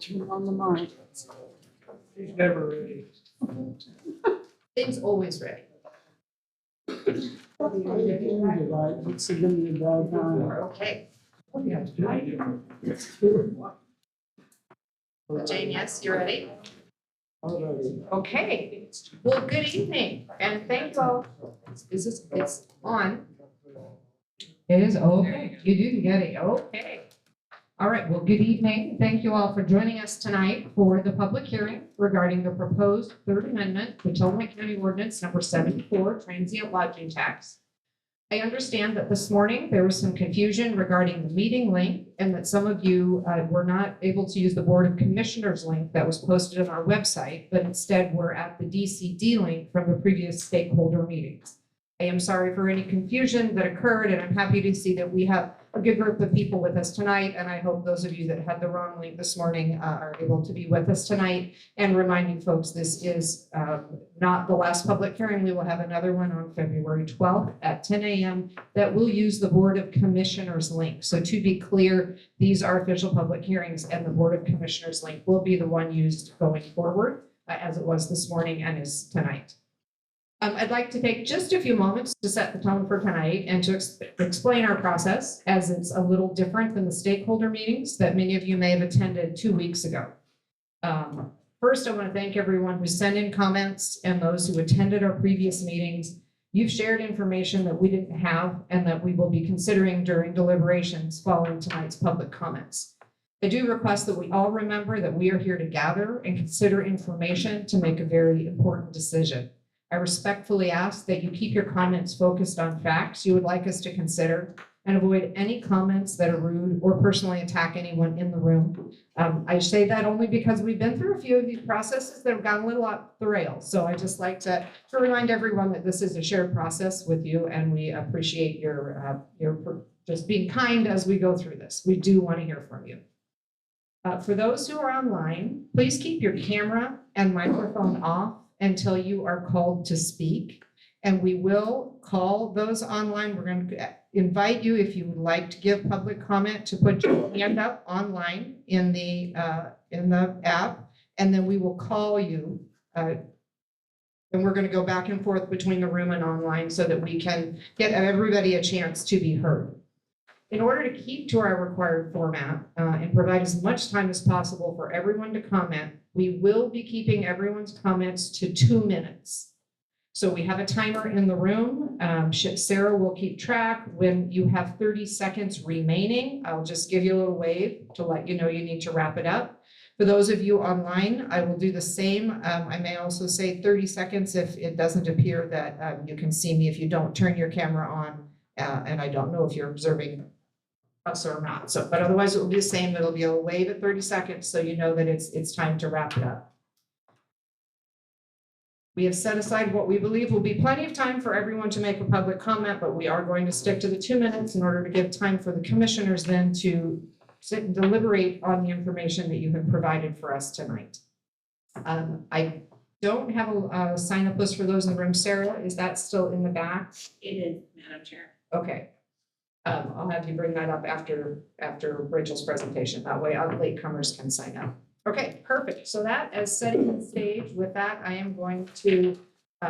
turn on the mic. He's never ready. Thing's always ready. It's gonna be a bad time. Okay. Jane, yes, you ready? Okay. Well, good evening, and thank you all. Is this, it's on? It is, okay. You do get it, okay. All right, well, good evening. Thank you all for joining us tonight for the public hearing regarding the proposed third amendment to Tillamook County Ordinance number 74, transient lodging tax. I understand that this morning there was some confusion regarding the meeting link and that some of you were not able to use the Board of Commissioners link that was posted on our website, but instead were at the DCD link from the previous stakeholder meetings. I am sorry for any confusion that occurred, and I'm happy to see that we have a good group of people with us tonight, and I hope those of you that had the wrong link this morning are able to be with us tonight. And reminding folks, this is not the last public hearing. We will have another one on February 12th at 10 a.m. that will use the Board of Commissioners link. So to be clear, these are official public hearings, and the Board of Commissioners link will be the one used going forward, as it was this morning and is tonight. I'd like to take just a few moments to set the tone for tonight and to explain our process, as it's a little different than the stakeholder meetings that many of you may have attended 2 weeks ago. First, I want to thank everyone who sent in comments and those who attended our previous meetings. You've shared information that we didn't have and that we will be considering during deliberations following tonight's public comments. I do request that we all remember that we are here to gather and consider information to make a very important decision. I respectfully ask that you keep your comments focused on facts you would like us to consider and avoid any comments that are rude or personally attack anyone in the room. I say that only because we've been through a few of these processes that have gone a little off the rails. So I just like to remind everyone that this is a shared process with you, and we appreciate your just being kind as we go through this. We do want to hear from you. For those who are online, please keep your camera and microphone off until you are called to speak. And we will call those online. We're going to invite you, if you would like to give public comment, to put your hand up online in the app, and then we will call you. And we're going to go back and forth between the room and online so that we can get everybody a chance to be heard. In order to keep to our required format and provide as much time as possible for everyone to comment, we will be keeping everyone's comments to 2 minutes. So we have a timer in the room. Sarah will keep track. When you have 30 seconds remaining, I'll just give you a little wave to let you know you need to wrap it up. For those of you online, I will do the same. I may also say 30 seconds if it doesn't appear that you can see me if you don't turn your camera on, and I don't know if you're observing us or not. So, but otherwise it will be the same. It'll be a wave at 30 seconds so you know that it's time to wrap it up. We have set aside what we believe will be plenty of time for everyone to make a public comment, but we are going to stick to the 2 minutes in order to give time for the commissioners then to sit and deliberate on the information that you have provided for us tonight. I don't have a sign-up list for those in the room. Sarah, is that still in the back? It is, Madam Chair. Okay. I'll have you bring that up after Rachel's presentation. That way our latecomers can sign up. Okay, perfect. So that as setting the stage, with that, I am going to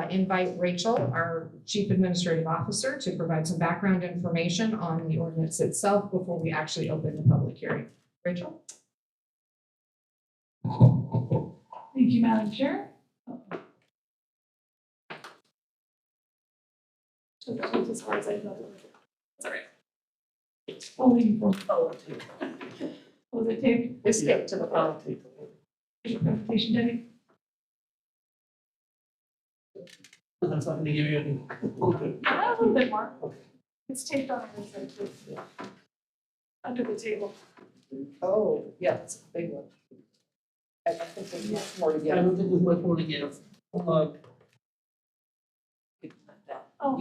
invite Rachel, our Chief Administrative Officer, to provide some background information on the ordinance itself before we actually open the public hearing. Rachel? Thank you, Madam Chair. So that was as far as I thought it was. It's all right. Holding for was it taped? It's taped to the phone. Presentation, Debbie? That's not going to give you any. A little bit more. It's taped on the inside too. Under the table. Oh, yeah, it's a big one. I think there's much more to I get. don't think there's much more to give. Oh,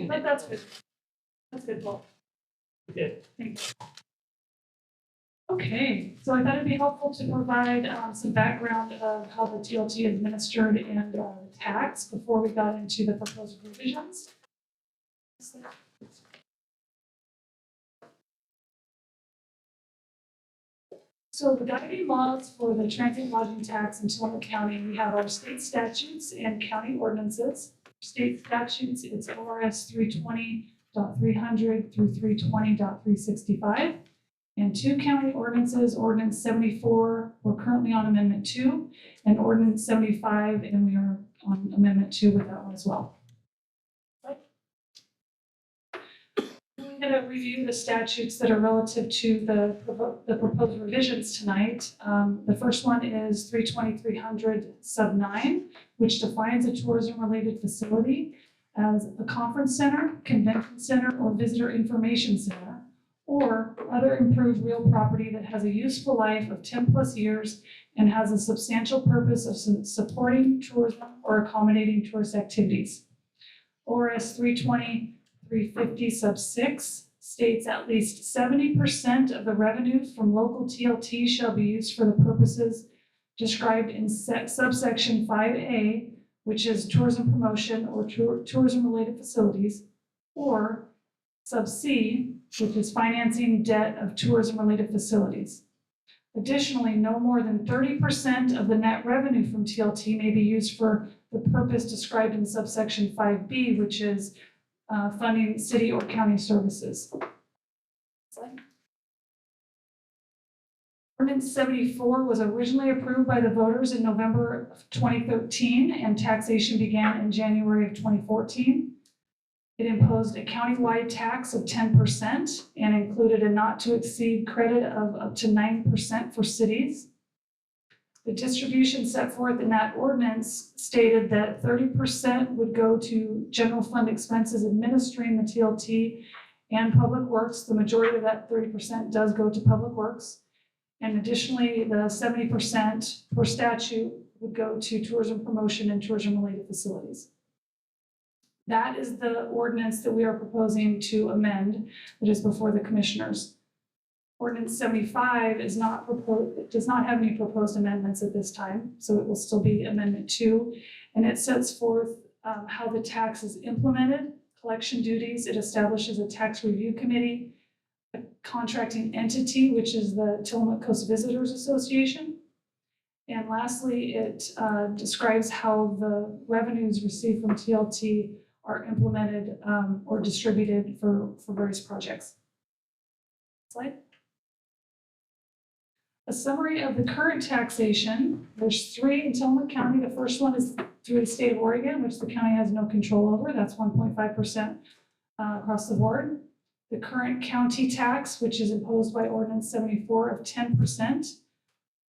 that's good. That's good, Paul. Okay. Thanks. Okay, so I thought it'd be helpful to provide some background of how the TLT is administered and taxed before we got into the proposed revisions. So the guiding laws for the transient lodging tax in Tillamook County, we have our state statutes and county ordinances. State statutes, it's ORS 320.300 through 320.365. And two county ordinances, Ordinance 74, we're currently on Amendment 2, and Ordinance 75, and we are on Amendment 2 with that one as well. I'm going to review the statutes that are relative to the proposed revisions tonight. The first one is 320.300 sub 9, which defines a tourism-related facility as a conference center, convention center, or visitor information center, or other improved real property that has a useful life of 10 plus years and has a substantial purpose of supporting tourism or accommodating tourist activities. ORS 320.350 sub 6 states at least 70% of the revenues from local TLT shall be used for the purposes described in subsection 5A, which is tourism promotion or tourism-related facilities, or sub C, which is financing debt of tourism-related facilities. Additionally, no more than 30% of the net revenue from TLT may be used for the purpose described in subsection 5B, which is funding city or county services. Ordinance 74 was originally approved by the voters in November of 2013, and taxation began in January of 2014. It imposed a countywide tax of 10% and included a not to exceed credit of up to 9% for cities. The distribution set forth in that ordinance stated that 30% would go to general fund expenses administering the TLT and public works. The majority of that 30% does go to public works. And additionally, the 70% per statute would go to tourism promotion and tourism-related facilities. That is the ordinance that we are proposing to amend that is before the commissioners. Ordinance 75 is not proposed, it does not have any proposed amendments at this time, so it will still be Amendment 2. And it sets forth how the tax is implemented, collection duties. It establishes a tax review committee, a contracting entity, which is the Tillamook Coast Visitors Association. And lastly, it describes how the revenues received from TLT are implemented or distributed for various projects. Slide. A summary of the current taxation. There's 3 in Tillamook County. The first one is through the state of Oregon, which the county has no control over. That's 1.5% across the board. The current county tax, which is imposed by Ordinance 74 of 10%.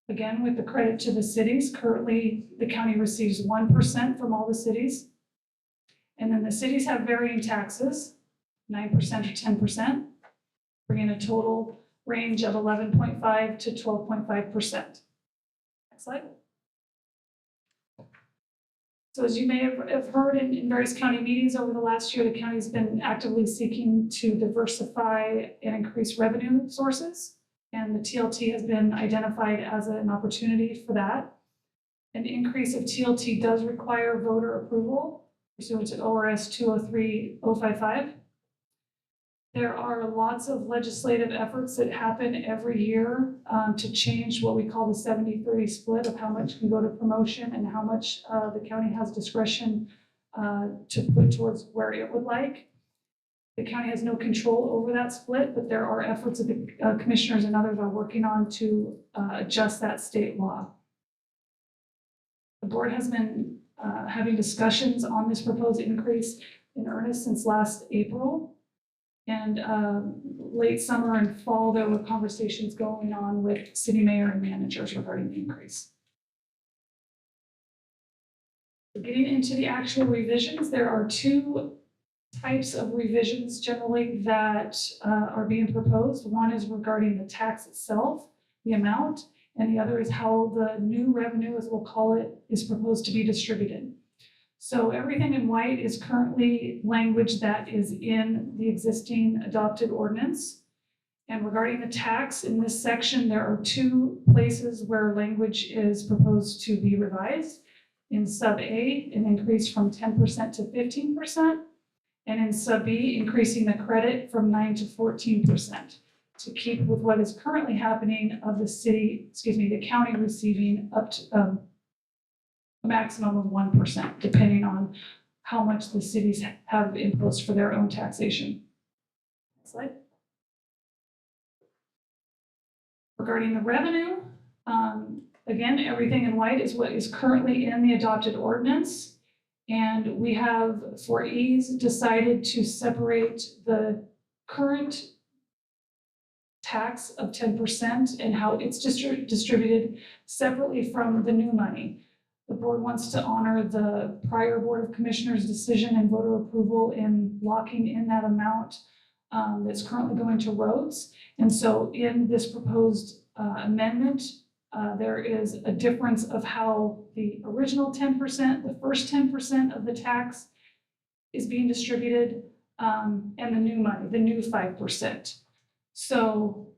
Again, with the credit to the cities. Currently, the county receives 1% from all the cities. And then the cities have varying taxes, 9% or 10%, bringing a total range of 11.5 to 12.5%. Next slide. So as you may have heard in various county meetings over the last year, the county's been actively seeking to diversify and increase revenue sources. And the TLT has been identified as an opportunity for that. An increase of TLT does require voter approval pursuant to ORS 203-055. There are lots of legislative efforts that happen every year to change what we call the 70-30 split of how much can go to promotion and how much the county has discretion to put towards where it would like. The county has no control over that split, but there are efforts that the commissioners and others are working on to adjust that state law. The board has been having discussions on this proposed increase in earnest since last April. And late summer and fall, there were conversations going on with city mayor and managers regarding the increase. Getting into the actual revisions, there are 2 types of revisions generally that are being proposed. One is regarding the tax itself, the amount, and the other is how the new revenue, as we'll call it, is proposed to be distributed. So everything in white is currently language that is in the existing adopted ordinance. And regarding the tax, in this section, there are 2 places where language is proposed to be revised. In sub A, an increase from 10% to 15%, and in sub B, increasing the credit from 9 to 14%. to keep with what is currently happening of the county receiving up to a maximum of 1%, depending on how much the cities have imposed for their own taxation. Next slide. Regarding the revenue, again, everything in white is what is currently in the adopted ordinance. And we have, for ease, decided to separate the current tax of 10% and how it's distributed separately from the new money. The board wants to honor the prior Board of Commissioners decision and voter approval in locking in that amount that's currently going to roads. And so in this proposed amendment, there is a difference of how the original 10%, the first 10% of the tax is being distributed, and the new money, the new 5%. So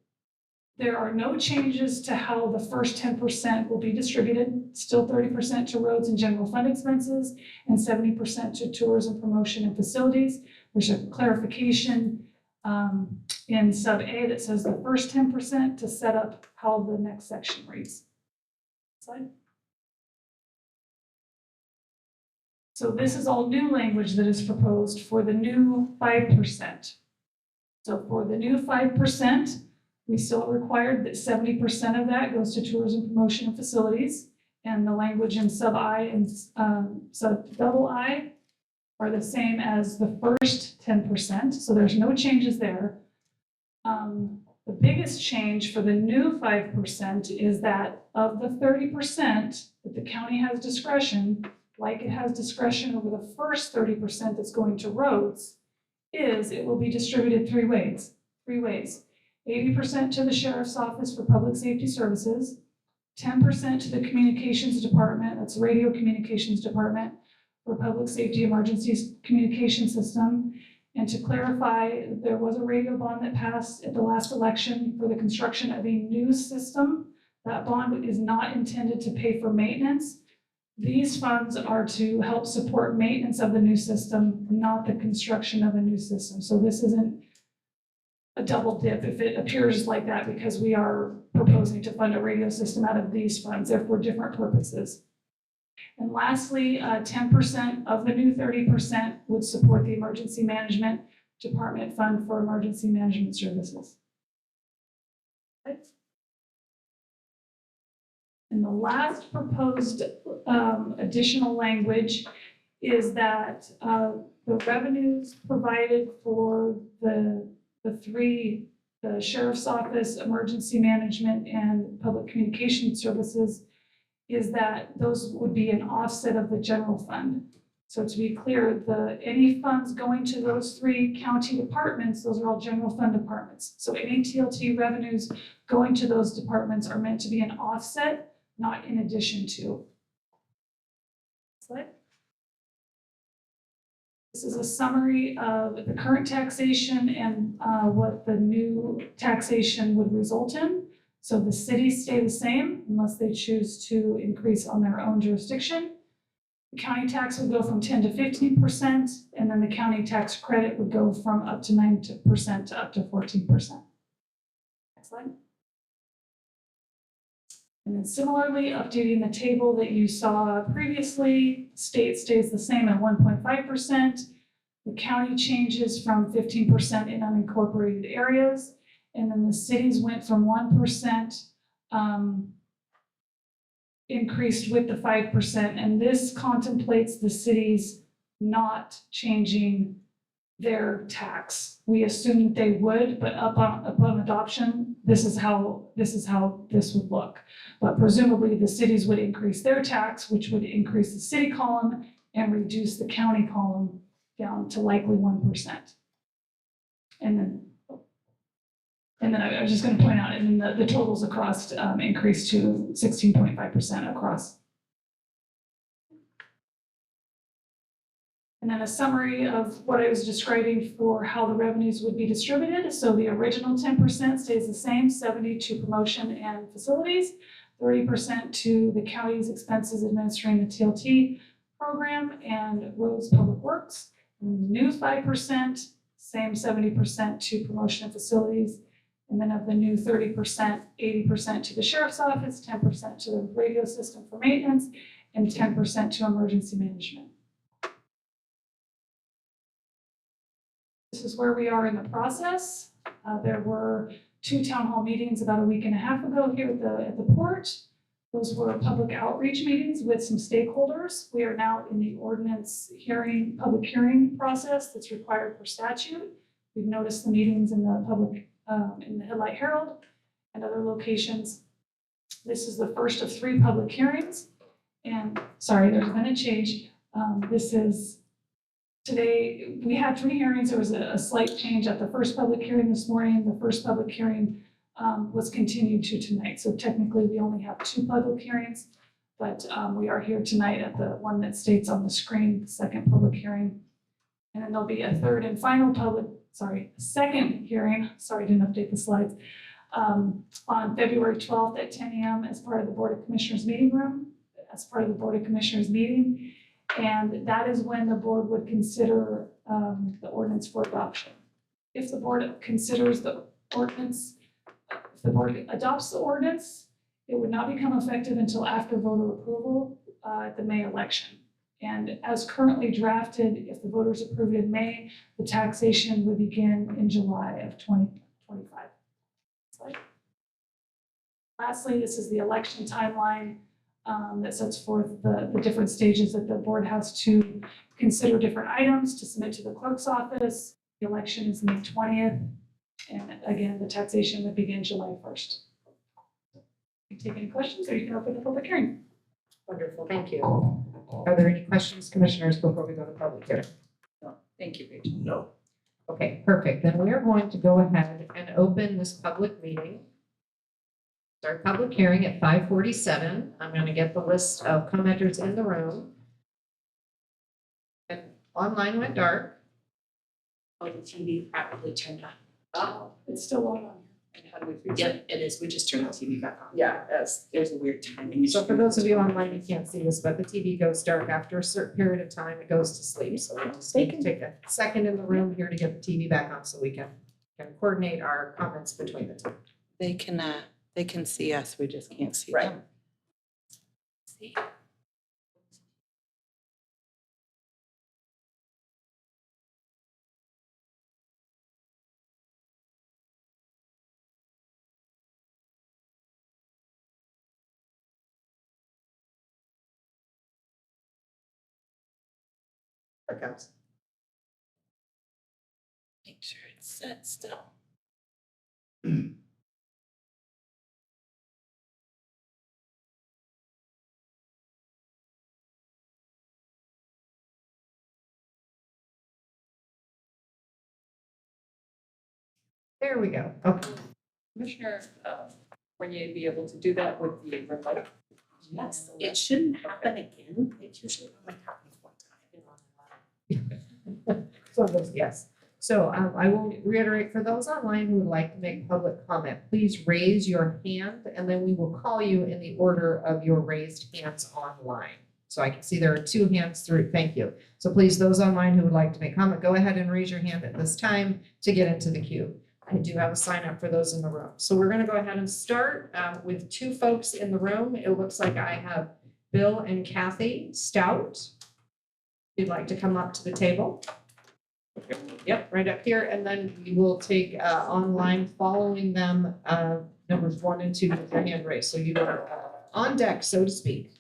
there are no changes to how the first 10% will be distributed, still 30% to roads and general fund expenses and 70% to tourism promotion and facilities. There's a clarification in sub A that says the first 10% to set up how the next section reads. Slide. So this is all new language that is proposed for the new 5%. So for the new 5%, we still required that 70% of that goes to tourism promotion and facilities. And the language in sub I and sub double I are the same as the first 10%. So there's no changes there. The biggest change for the new 5% is that of the 30% that the county has discretion, like it has discretion over the first 30% that's going to roads, is it will be distributed three ways. 80% to the sheriff's office for public safety services, 10% to the communications department, that's radio communications department, for public safety emergency communication system. And to clarify, there was a radio bond that passed at the last election for the construction of a new system. That bond is not intended to pay for maintenance. These funds are to help support maintenance of the new system, not the construction of a new system. So this isn't a double dip if it appears like that, because we are proposing to fund a radio system out of these funds. They're for different purposes. And lastly, 10% of the new 30% would support the emergency management department fund for emergency management services. And the last proposed additional language is that the revenues provided for the sheriff's office, emergency management, and public communication services, is that those would be an offset of the general fund. So to be clear, any funds going to those three county departments, those are all general fund departments. So any TLT revenues going to those departments are meant to be an offset, not in addition to. Slide. This is a summary of the current taxation and what the new taxation would result in. So the cities stay the same unless they choose to increase on their own jurisdiction. The county tax would go from 10 to 15%, and then the county tax credit would go from up to 9% to up to 14%. Next slide. And then similarly, updating the table that you saw previously, state stays the same at 1.5%. The county changes from 15% in unincorporated areas. And then the cities went from 1% increased with the 5%. And this contemplates the cities not changing their tax. We assumed they would, but upon adoption, this is how this would look. But presumably the cities would increase their tax, which would increase the city column and reduce the county column down to likely 1%. And then I was just going to point out, and then the totals across increased to 16.5% across. And then a summary of what I was describing for how the revenues would be distributed. So the original 10% stays the same, 70% to promotion and facilities, 30% to the county's expenses administering the TLT program and roads public works. And the new 5%, same 70% to promotion and facilities, And then of the new 30%, 80% to the sheriff's office, 10% to the radio system for maintenance, and 10% to emergency management. This is where we are in the process. There were 2 town hall meetings about a week and a half ago here at the port. Those were public outreach meetings with some stakeholders. We are now in the ordinance hearing, public hearing process that's required for statute. We've noticed the meetings in the public, in the Headlight Herald and other locations. This is the first of 3 public hearings. And sorry, there's been a change. This is today, we had 3 hearings. There was a slight change at the first public hearing this morning. The first public hearing was continued to tonight. So technically we only have 2 public hearings, but we are here tonight at the one that states on the screen, the second public hearing. And then there'll be a third and final second hearing, didn't update the slides, on February 12th at 10 a.m. as part of the Board of Commissioners meeting room, as part of the Board of Commissioners meeting. And that is when the board would consider the ordinance for adoption. If the board considers the ordinance, if the board adopts the ordinance, it would not become effective until after voter approval at the May election. And as currently drafted, if the voters approve it in May, the taxation would begin in July of 2025. Slide. Lastly, this is the election timeline that sets forth the different stages that the board has to consider different items to submit to the clerk's office. The election is May 20th. And again, the taxation would begin July 1st. You can take any questions or you can open the public hearing. Wonderful, thank you. Are there any questions, commissioners, before we go to public hearing? No, thank you, Rachel. No. Okay, perfect. Then we are going to go ahead and open this public meeting. Start public hearing at 5:47. I'm going to get the list of commenters in the room. And online went dark. Oh, the TV probably turned on. Oh, it's still on. And how do we fix it? Yep, it is. We just turned the TV back on. Yeah, there's a weird timing. So for those of you online, you can't see this, but the TV goes dark after a certain period of time. It goes to sleep. So we just need to take a second in the room here to get the TV back on so we can coordinate our comments between the two. They can see us, we just can't see Right. them. See? Here it comes. Make sure it's set still. There we go. Okay. Commissioner, will you be able to do that with the remote? Yes, it shouldn't happen again. It usually only happens one time. So those, yes. So I will reiterate for those online who would like to make public comment, please raise your hand and then we will call you in the order of your raised hands online. So I can see there are 2 hands through. Thank you. So please, those online who would like to make comment, go ahead and raise your hand at this time to get into the queue. I do have a sign up for those in the room. So we're going to go ahead and start with 2 folks in the room. It looks like I have Bill and Kathy Stout. If you'd like to come up to the table. Yep, right up here. And then we will take online following them, numbers 1 and 2 with their hand raised. So you are on deck, so to speak.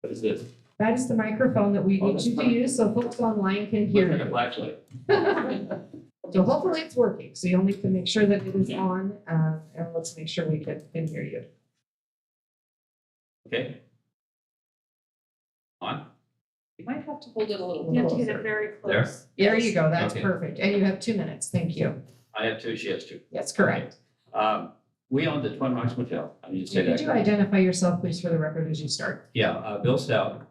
What is this? That is the microphone that we need you to use so folks online can hear Looks like a you. flashlight. So hopefully it's working. So you'll need to make sure that it is on and let's make sure we can hear you. Okay. On? You might have to hold it a little You have to get closer. it very There? close. There you go. That's Okay. perfect. And you have 2 minutes. Thank you. I have 2, she has 2. That's correct. We own the Twin Rocks Motel. I need to say Could that. you identify yourself, please, for the record as you start? Yeah, Bill Stout,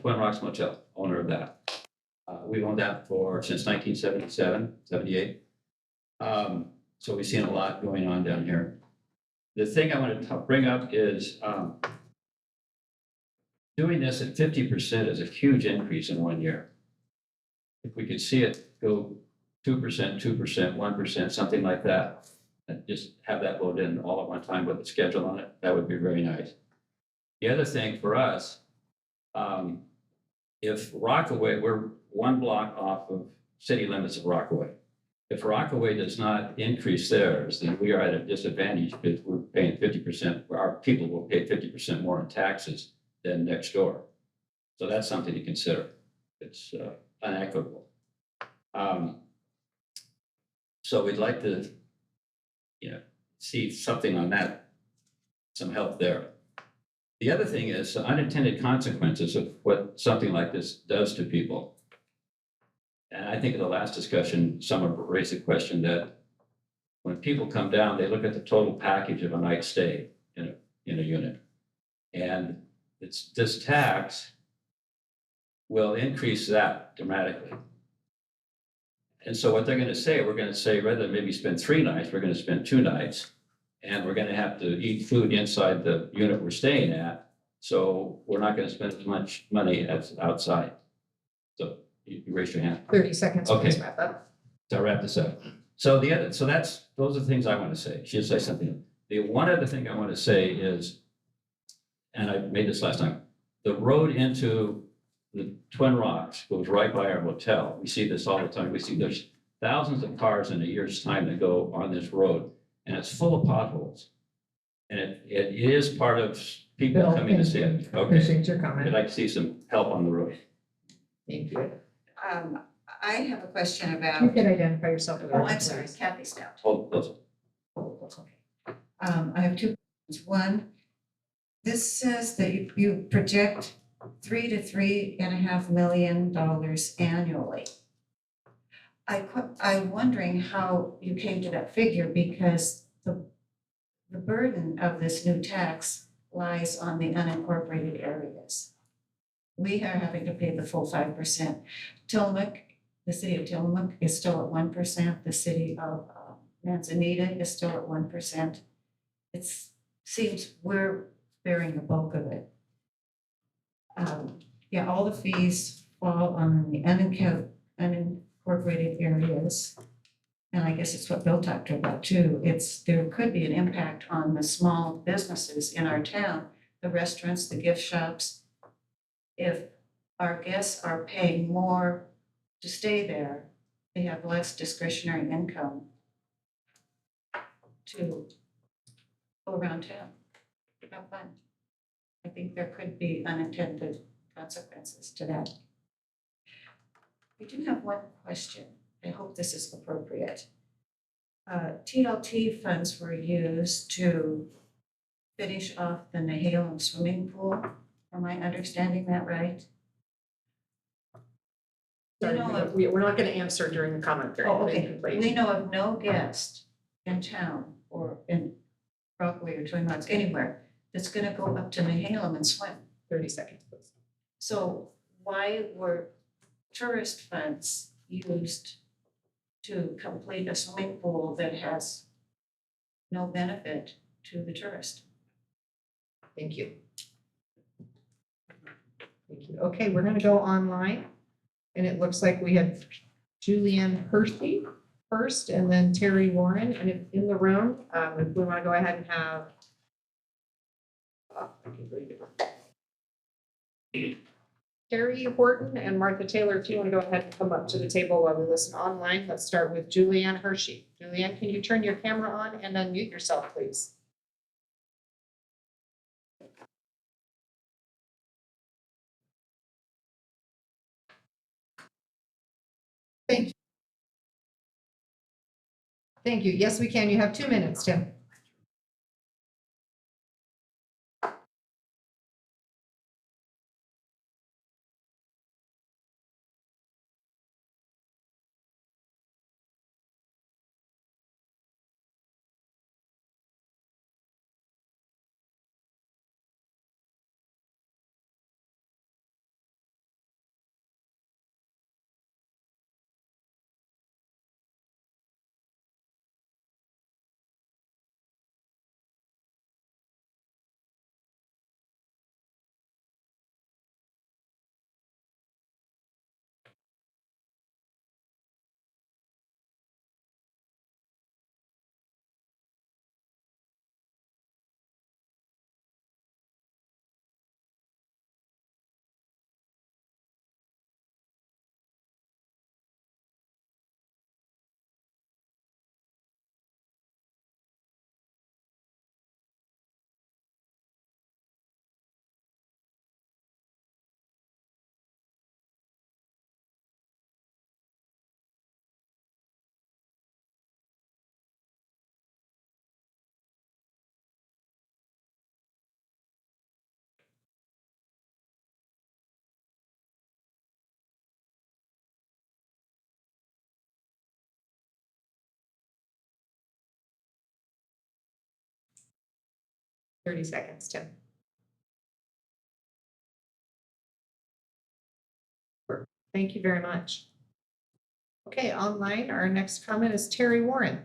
Twin Rocks Motel, owner of that. We've owned that since 1977, 78. So we've seen a lot going on down here. The thing I want to bring up is doing this at 50% is a huge increase in 1 year. If we could see it go 2%, 2%, 1%, something like that, and just have that load in all at one time with a schedule on it, that would be very nice. The other thing for us, if Rockaway, we're 1 block off of city limits of Rockaway. If Rockaway does not increase theirs, then we are at a disadvantage because we're paying 50%, our people will pay 50% more in taxes than next door. So that's something to consider. It's unequitable. So we'd like to, see something on that, some help there. The other thing is unintended consequences of what something like this does to people. And I think in the last discussion, someone raised a question that when people come down, they look at the total package of a night's stay in a unit. And this tax will increase that dramatically. And so what they're going to say, we're going to say, rather than maybe spend 3 nights, we're going to spend 2 nights. And we're going to have to eat food inside the unit we're staying at. So we're not going to spend as much money as outside. So you raise your hand. 30 seconds, Okay. please wrap up. To wrap this up. So those are the things I want to say. She'll say something. The one other thing I want to say is, and I made this last time, the road into the Twin Rocks goes right by our hotel. We see this all the time. We see there's thousands of cars in a year's time that go on this road, and it's full of potholes. And it is part of people Bill, coming to thank see you. it. Okay. Appreciate your I'd comment. like to see some help on the road. Thank you. I have a question You about, can identify yourself. for the oh, record, I'm sorry, please. Kathy Stout. Hold close. I have 2 questions. One, this says that you project $3 to $3.5 million annually. I'm wondering how you came to that figure because the burden of this new tax lies on the unincorporated areas. We are having to pay the full 5%. Tillamook, the city of Tillamook is still at 1%. The city of Manzanita is still at 1%. It seems we're bearing the bulk of it. Yeah, all the fees fall on the unincorporated areas. And I guess it's what Bill talked about too. There could be an impact on the small businesses in our town, the restaurants, the gift shops. If our guests are paying more to stay there, they have less discretionary income to go around town, have fun. I think there could be unintended consequences to that. I do have one question. I hope this is appropriate. TLT funds were used to finish off the Nehalem swimming pool. Am I understanding that right? Sorry, You know of- we're not going to answer during the comment period. Oh, Thank okay. you, please. We know of no guest in town or in Rockaway or Twin Rocks, anywhere, that's gonna go up to Nehalem and swim. 30 seconds, please. So why were tourist funds used to complete a swimming pool that has no benefit to the tourist? Thank you. Thank you. Okay, we're going to go online. And it looks like we have Julianne Hershey first and then Terry Warren. And if in the room, if we want to go ahead and have Terry Horton and Martha Taylor, if you want to go ahead and come up to the table while we listen online, let's start with Julianne Hershey. Julianne, can you turn your camera on and unmute yourself, please? Thank you. Thank you. Yes, we can. You have 2 minutes, Tim. 30 seconds, Tim. Thank you very much. Okay, online, our next comment is Terry Warren.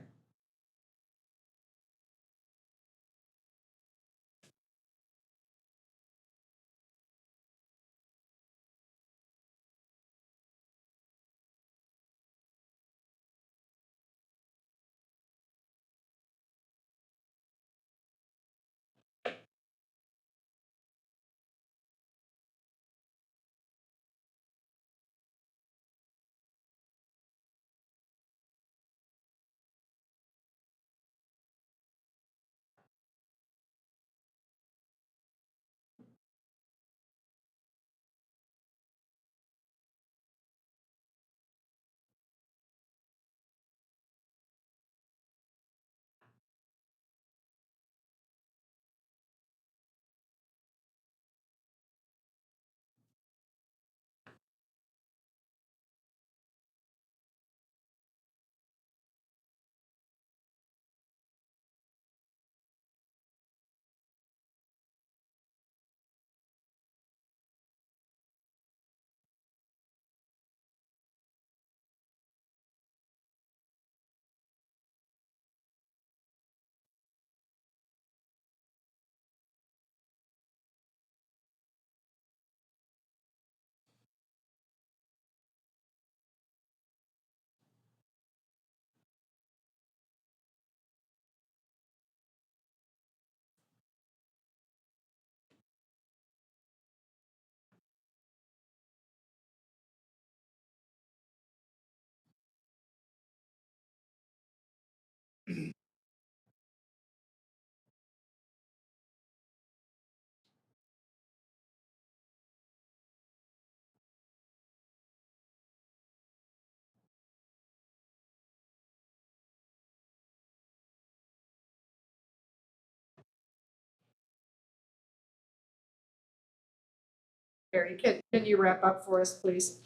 Terry, can you wrap up for us, please?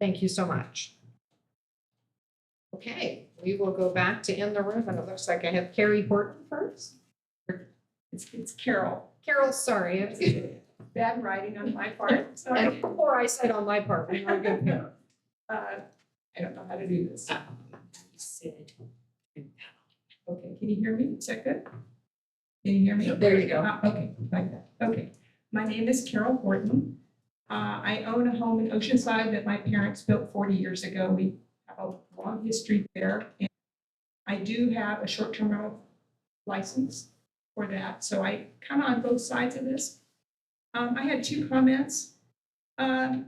Thank you so much. Okay, we will go back to in the room, and it looks like I have Carrie Horton first. It's Carol. Carol, sorry. Bad writing on my part. Sorry. And before I said on my part, we are good here. I don't know how to do this. Sid. Okay, can you hear me? Is that good? Can you hear me? There you go. Okay, like that. Okay. My name is Carol Horton. I own a home in Oceanside that my parents built 40 years ago. We have a long history there. And I do have a short-term rental license for that. So I kind of on both sides of this. I had two comments. I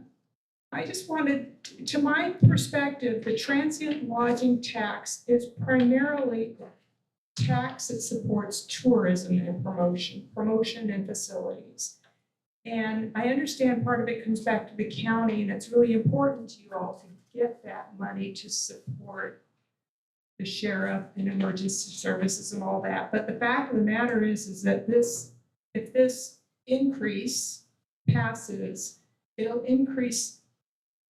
just wanted, to my perspective, the transient lodging tax is primarily a tax that supports tourism and promotion and facilities. And I understand part of it comes back to the county, and it's really important to you all to get that money to support the sheriff and emergency services and all that. But the fact of the matter is that if this increase passes, it'll increase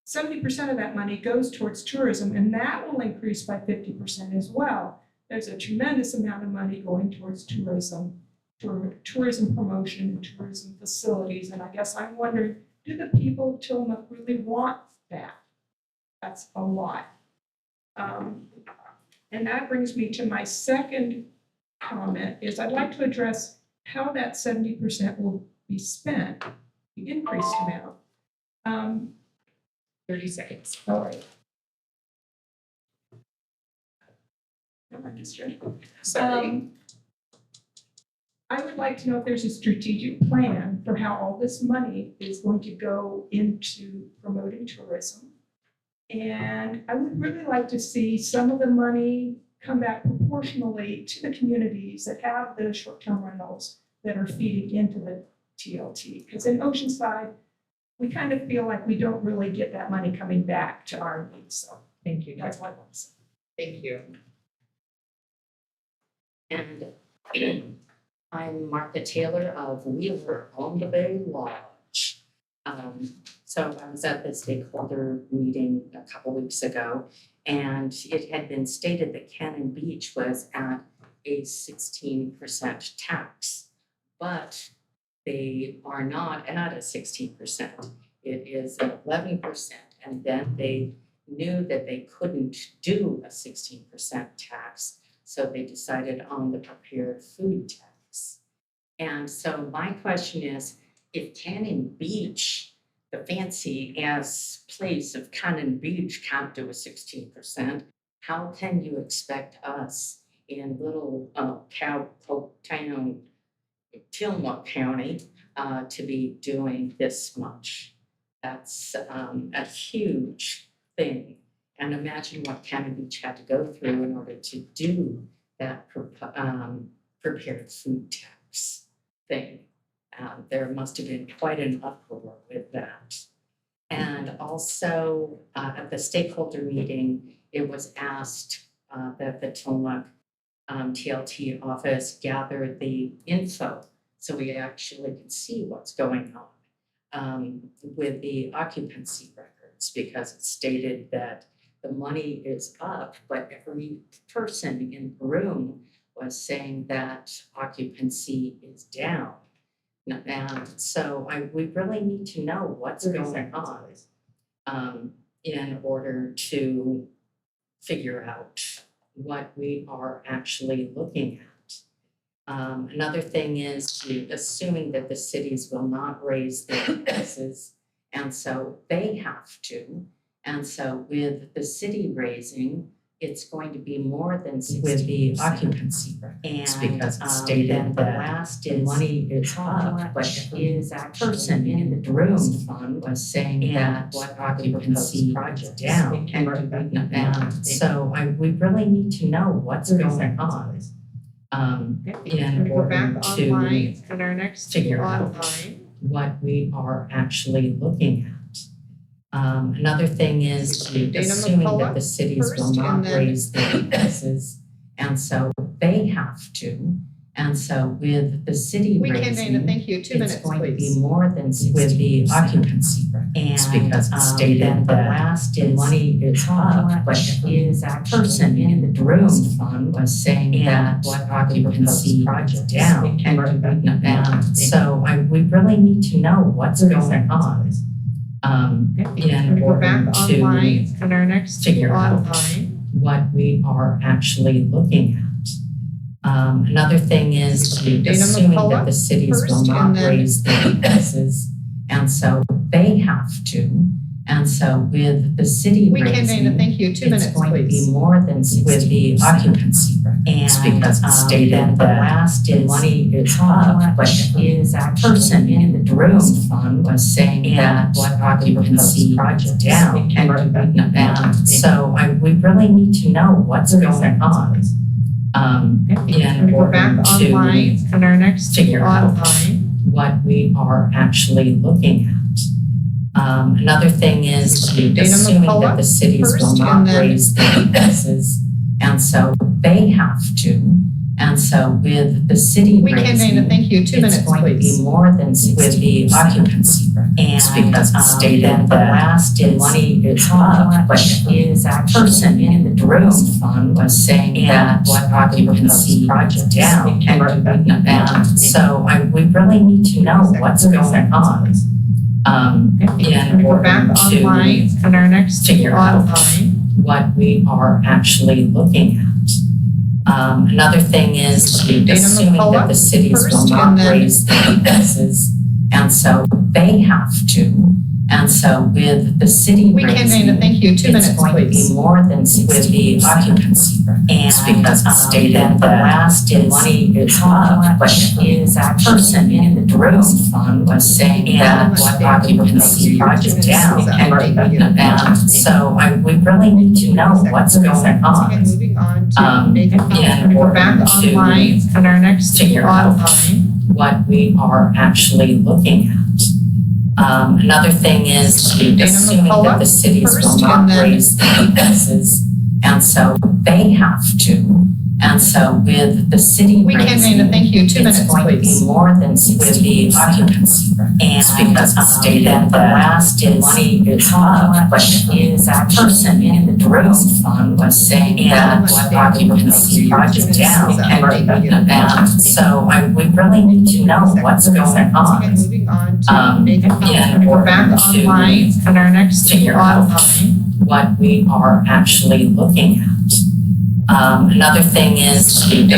70% of that money goes towards tourism, and that will increase by 50% as well. There's a tremendous amount of money going towards tourism promotion and tourism facilities. And I guess I'm wondering, do the people of Tillamook really want that? That's a lot. And that brings me to my second comment is I'd like to address how that 70% will be spent, the increased amount. 30 seconds. All right. Am I distracted? Sorry. I would like to know if there's a strategic plan for how all this money is going to go into promoting tourism. And I would really like to see some of the money come back proportionally to the communities that have the short-term rentals that are feeding into the TLT. Because in Oceanside, we kind of feel like we don't really get that money coming back to our needs. So Thank you. that's what I want to say. Thank you. And I'm Martha Taylor of Wheeler on the Bay Lodge. So I was at the stakeholder meeting a couple weeks ago, and it had been stated that Cannon Beach was at a 16% tax, but they are not at a 16%. It is 11%, and then they knew that they couldn't do a 16% tax, so they decided on the prepared food tax. And so my question is, if Cannon Beach, the fancy ass place of Cannon Beach can't do a 16%, how can you expect us in little cowpoke town, Tillamook County, to be doing this much? That's a huge thing. And imagine what Cannon Beach had to go through in order to do that prepared food tax thing. There must have been quite an uproar with that. And also at the stakeholder meeting, it was asked that the Tillamook TLT office gather the info so we actually can see what's going on with the occupancy records, because it's stated that the money is up, but every person in the room was saying that occupancy is down. And so we really need to know what's going on in order to figure out what we are actually looking at. Another thing is assuming that the cities will not raise their prices, and so they have to. And so with the city raising, it's going to be more than 60% with the occupancy records, because it's stated that the last money is up, but is actually person in the room fund was saying that what occupancy is down. And so we really need to know what's going on in order to on our next figure out what we are actually looking at. Another thing is assuming that the cities will not raise their prices, and so they have to. And so with the city raising, thank you. 2 it's going to be more than 60% with the occupancy records, because it's stated that the last money is up, but is actually person in the room fund was saying that what occupancy is down. And so we really need to know what's going on in order to on our next figure out what we are actually looking at. Another thing is assuming that the cities will not raise their prices, and so they have to. And so with the city raising, thank you. 2 it's going to be more than 60% with the occupancy records, because it's stated that the last money is up, but is actually person in the room fund was saying that what occupancy is down. And so we really need to know what's going on in order to on our next figure out what we are actually looking at. Another thing is assuming that the cities will not raise their prices, and so they have to. And so with the city raising, thank you. 2 it's going to be more than 60% with the occupancy records, because it's stated that the last money is up, but is actually person in the room fund was saying that what occupancy is down. And so we really need to know what's going on in order to on our next figure out what we are actually looking at. Another thing is assuming that the cities will not raise their prices, and so they have to. And so with the city raising, thank you. 2 it's going to be more than 60% with the occupancy records, because it's stated that the last money is up, but is actually person in the room fund was saying that what occupancy is down. And so we really need to know what's going on Moving on in order to on our next figure out what we are actually looking at. Another thing is assuming that the cities will not raise their prices, and so they have to. And so with the city We can, raising, Dana, thank you. 2 minutes, it's going to be please. more than 60 occupancy. And because the state at the last money is up, but is that person in the room was saying that occupancy is down. And so we really need to know what's going Okay, on. moving on Yeah, to, we're back to online and our next figure out online. what we are actually looking at. Another thing is assuming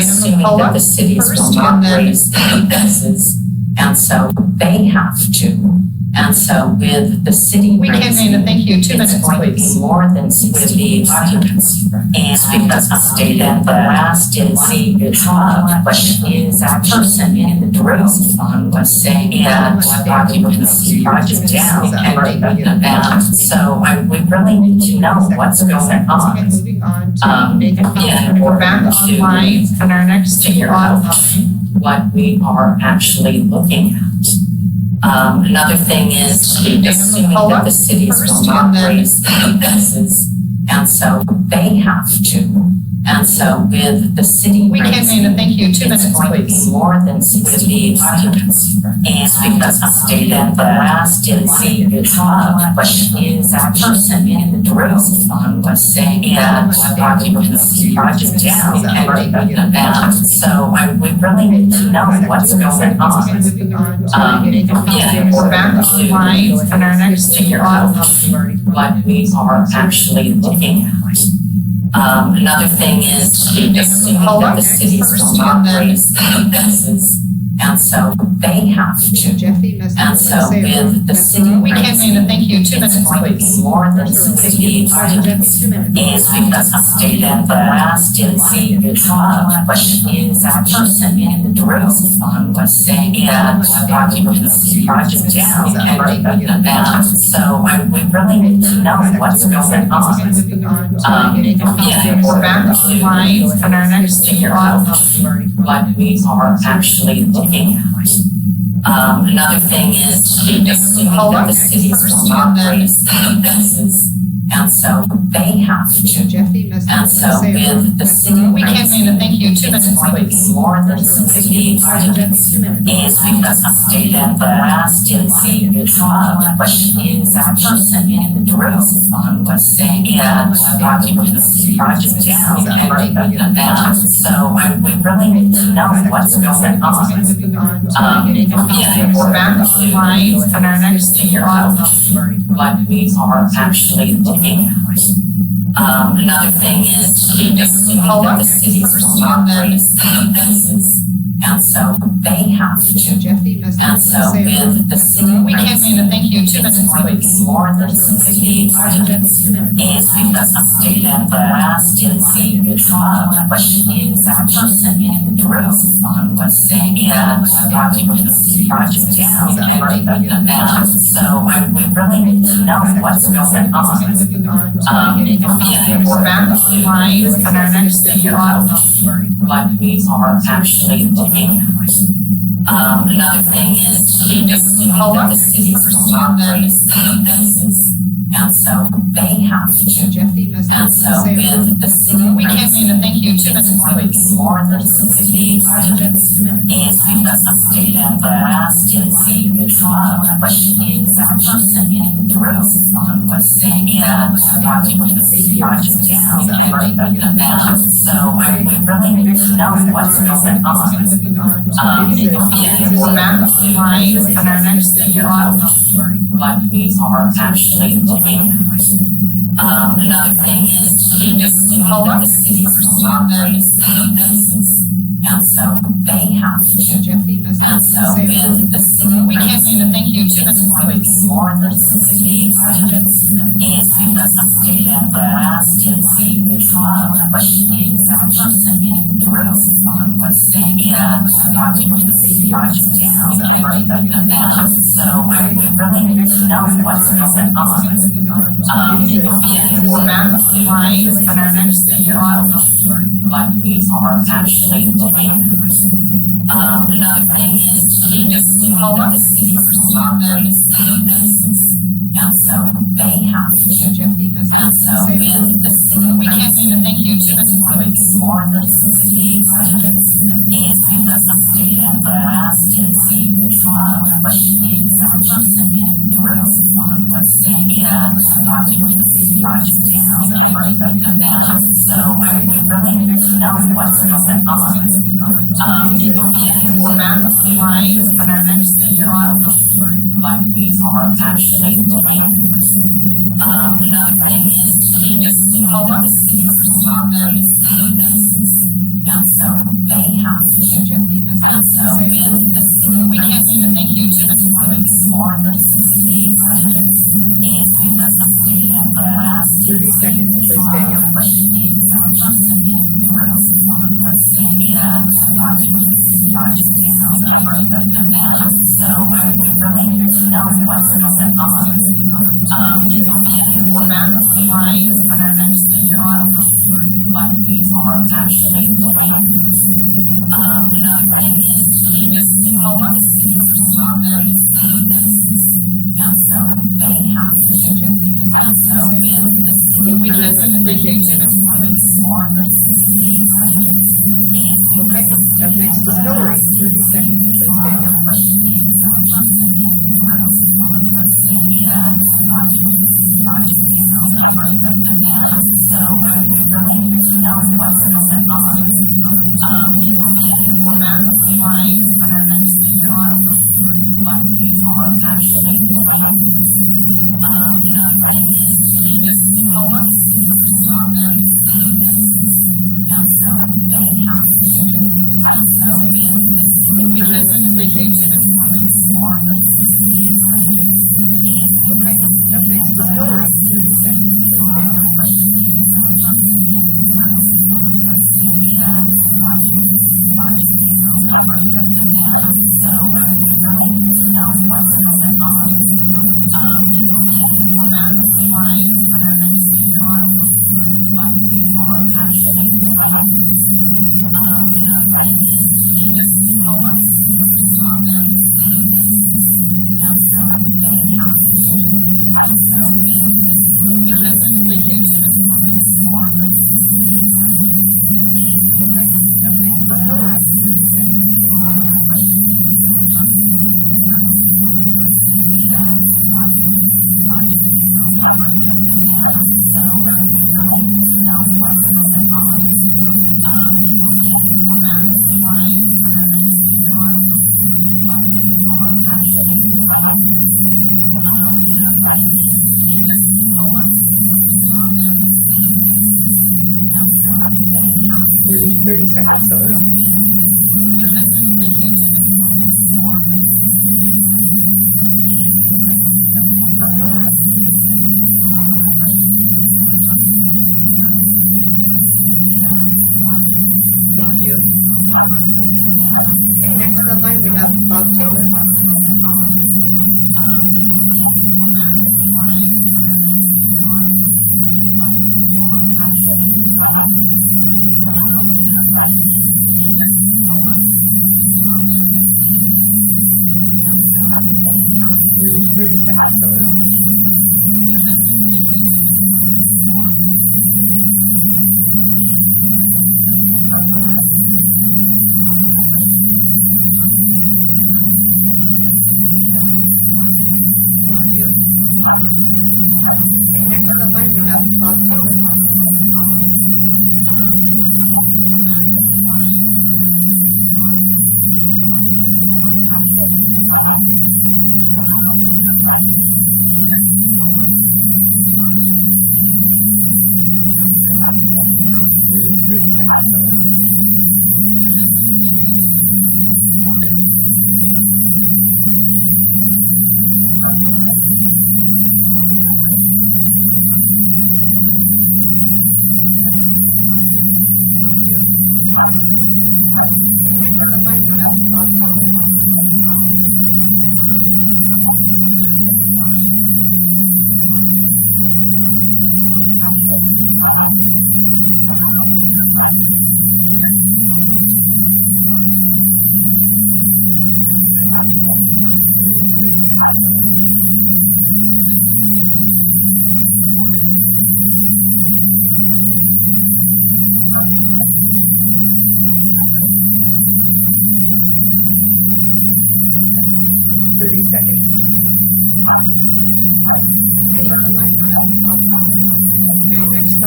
that the cities will not raise their taxes, and so they have to. And so with the city We can, raising, Dana, thank you. 2 minutes, it's going to be please. more than 60 occupancy. And because the state at the last money is up, but is that person in the room was saying that occupancy is down. And so we really need to know what's going Okay, on. moving on to, Yeah, we're back online and our next figure out online. what we are actually looking at. Another thing is assuming that the cities will not raise their taxes, and so they have to. And so with the city We can, raising, Dana, thank you. 2 minutes, it's going to be please. more than 60 occupancy. And because the state at the last money is up, but is that person in the room was saying that occupancy is down. And so we really need to know what's going Okay, on. moving on to, Yeah, we're back online and our next figure out what we are actually looking at. Another thing is assuming that the cities will not raise their taxes, and so they have to. And so with the city We can, raising, Dana, thank you. 2 it's minutes, going to be please. more than 60 occupancy. And because the state at the last money is up, but is that person in the room was saying that occupancy is down. And so we really need to know what's going Okay, on. moving on to, Yeah, we're back online and our next figure out what we are actually looking at. Another thing is assuming that the cities will not raise their taxes, and so they have to. And so with the city We can, raising, Dana, thank you. 2 it's minutes, going to be please. more than 60 occupancy. And because the state at the last money is up, but is that person in the room was saying that occupancy is down. And so we really need to know what's going Okay, on. moving on to, Yeah, we're back online and our next figure out what we are actually looking at. Another thing is assuming that the cities will not raise their taxes, and so they have to. And so with the city We can, raising, Dana, thank you. 2 it's minutes, going to be please. more than 60 occupancy. And because the state at the last money is up, but is that person in the room was saying that occupancy is down. And so we really need to know what's going Okay, on. moving on to, Yeah, we're back online and our next figure out what we are actually looking at. Another thing is assuming that the cities will not raise their taxes, and so they have to. And so with the city We can, raising, Dana, thank you. 2 it's minutes, going to be please. more than 60 occupancy. And because the state at the last money is up, but is that person in the room was saying that occupancy is down. And so we really need to know what's going on. Moving on to, Yeah, we're back online and our next figure out what we are actually looking at. Another thing is assuming that the cities will not raise their taxes, and so they have to. And so with the city We can, raising, Dana, thank you. 2 it's minutes, going to be please. more than 60 occupancy. And because the state at the last money is up, but is that person in the room was saying that occupancy is down. And so we really need to know what's going on. Moving on to, Yeah, we're back online and our next figure out what we are actually looking at. Another thing is assuming that the cities will not raise their taxes, and so they have to. And so with the city We can, raising, Dana, thank you. 2 it's minutes,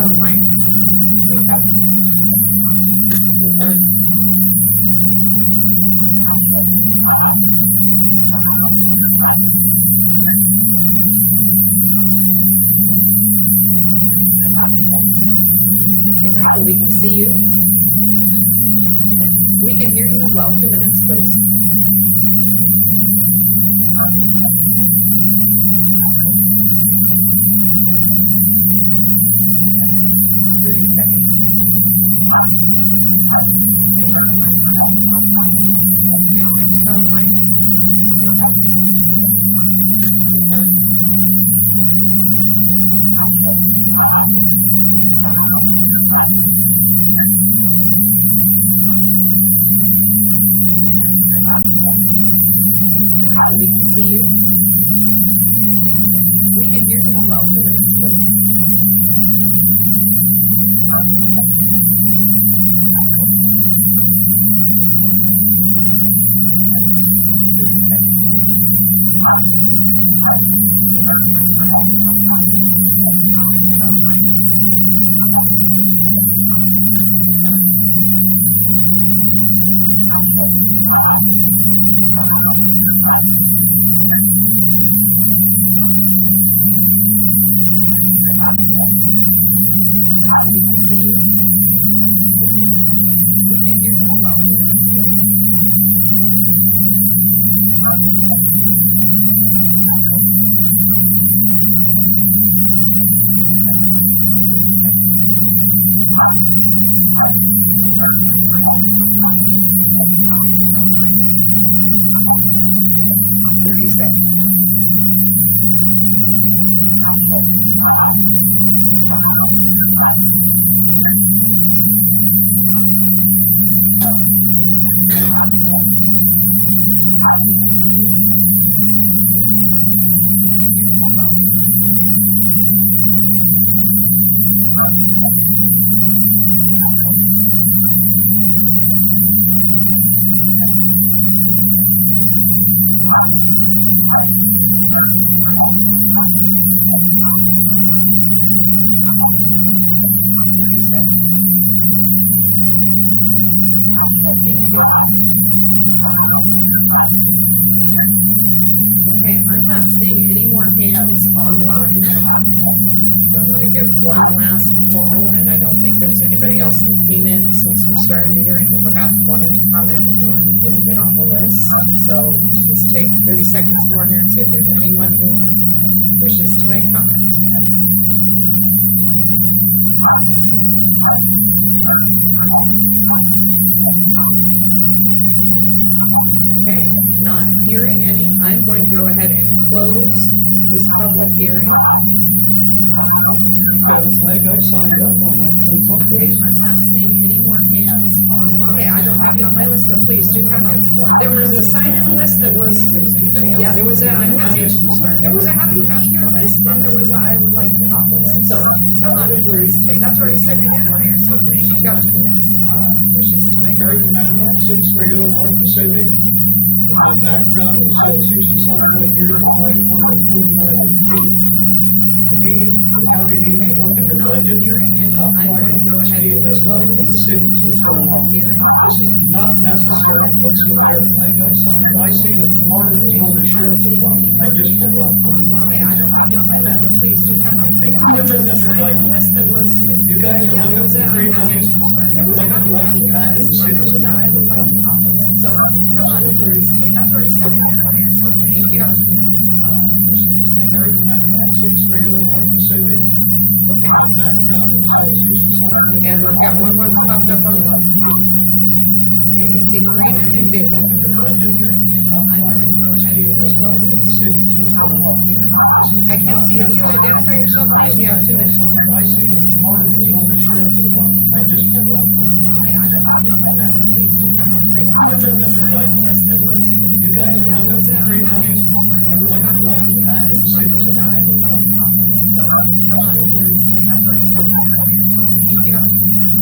online, we have. Okay, Michael, we can see you. We can hear you as well. 2 minutes, please. Seconds. Next online, we have Bob Taylor. Okay, next online, we have. Okay, Michael, we can see you. We can hear you as well. 2 minutes, please. Seconds. Next online, we have Bob Taylor. Okay, next online, we have. Okay, Michael, we can see you. We can hear you as well. 2 minutes, please. Thank you. Okay, I'm not seeing any more hands online. So I'm gonna give one last call, and I don't think there was anybody else that came in since we started the hearing that perhaps wanted to comment in the room and didn't get on the list. So let's just take 30 seconds more here and see if there's anyone who wishes to make comment. 30 seconds. Okay, not hearing any, I'm going to go ahead and close this public hearing. I think I signed up on that thing Okay, someplace. I'm not seeing any more hands online. Okay, I don't have you on my list, but please do come up. There was a sign-in list that was, yeah, there was a, I'm happy, there was a happy to be here list, and there was a, I would like to talk list. So, come on, please, that's where you can identify yourself, please, you've got 2 minutes. Wishes to make. Barry Mantle, 630 North Pacific. And my background is 60-something plus years of fire department, 35 as chief. For me, the county needs to work in their Not budget. hearing any, Not I'm going to go ahead stealing and this money from the close cities. this public hearing. This is not necessary whatsoever. I think I signed up. I seen it, part of it was on the sheriff's department. I just put up. Okay, I don't have you on my list, but please do come up. There was a sign-in list that was. You guys are Yeah, there looking was for a, free I'm money. happy, there was a happy to be here list, and there was a, I would like to talk list. So, come on, please, that's where you can identify yourself, please, you've got 2 minutes. Wishes to make. Barry Mantle, 630 North Pacific. Okay, My background is 60-something plus. and we've got one that's popped up online. You can see Marina and David. Not hearing any, I'm going to go ahead and close this public hearing. I can't see if you would identify yourself, please, you have 2 minutes. I seen it, part of it was on the sheriff's department. I just put up. Okay, I don't have you on my list, but please do come up. There was a sign-in list that was. You guys are Yeah, there looking was a, for free I'm money. happy, there was a happy to be here list, and there was a, I would like to talk list. So, come on, please, that's where you can identify yourself, please, you've got 2 minutes.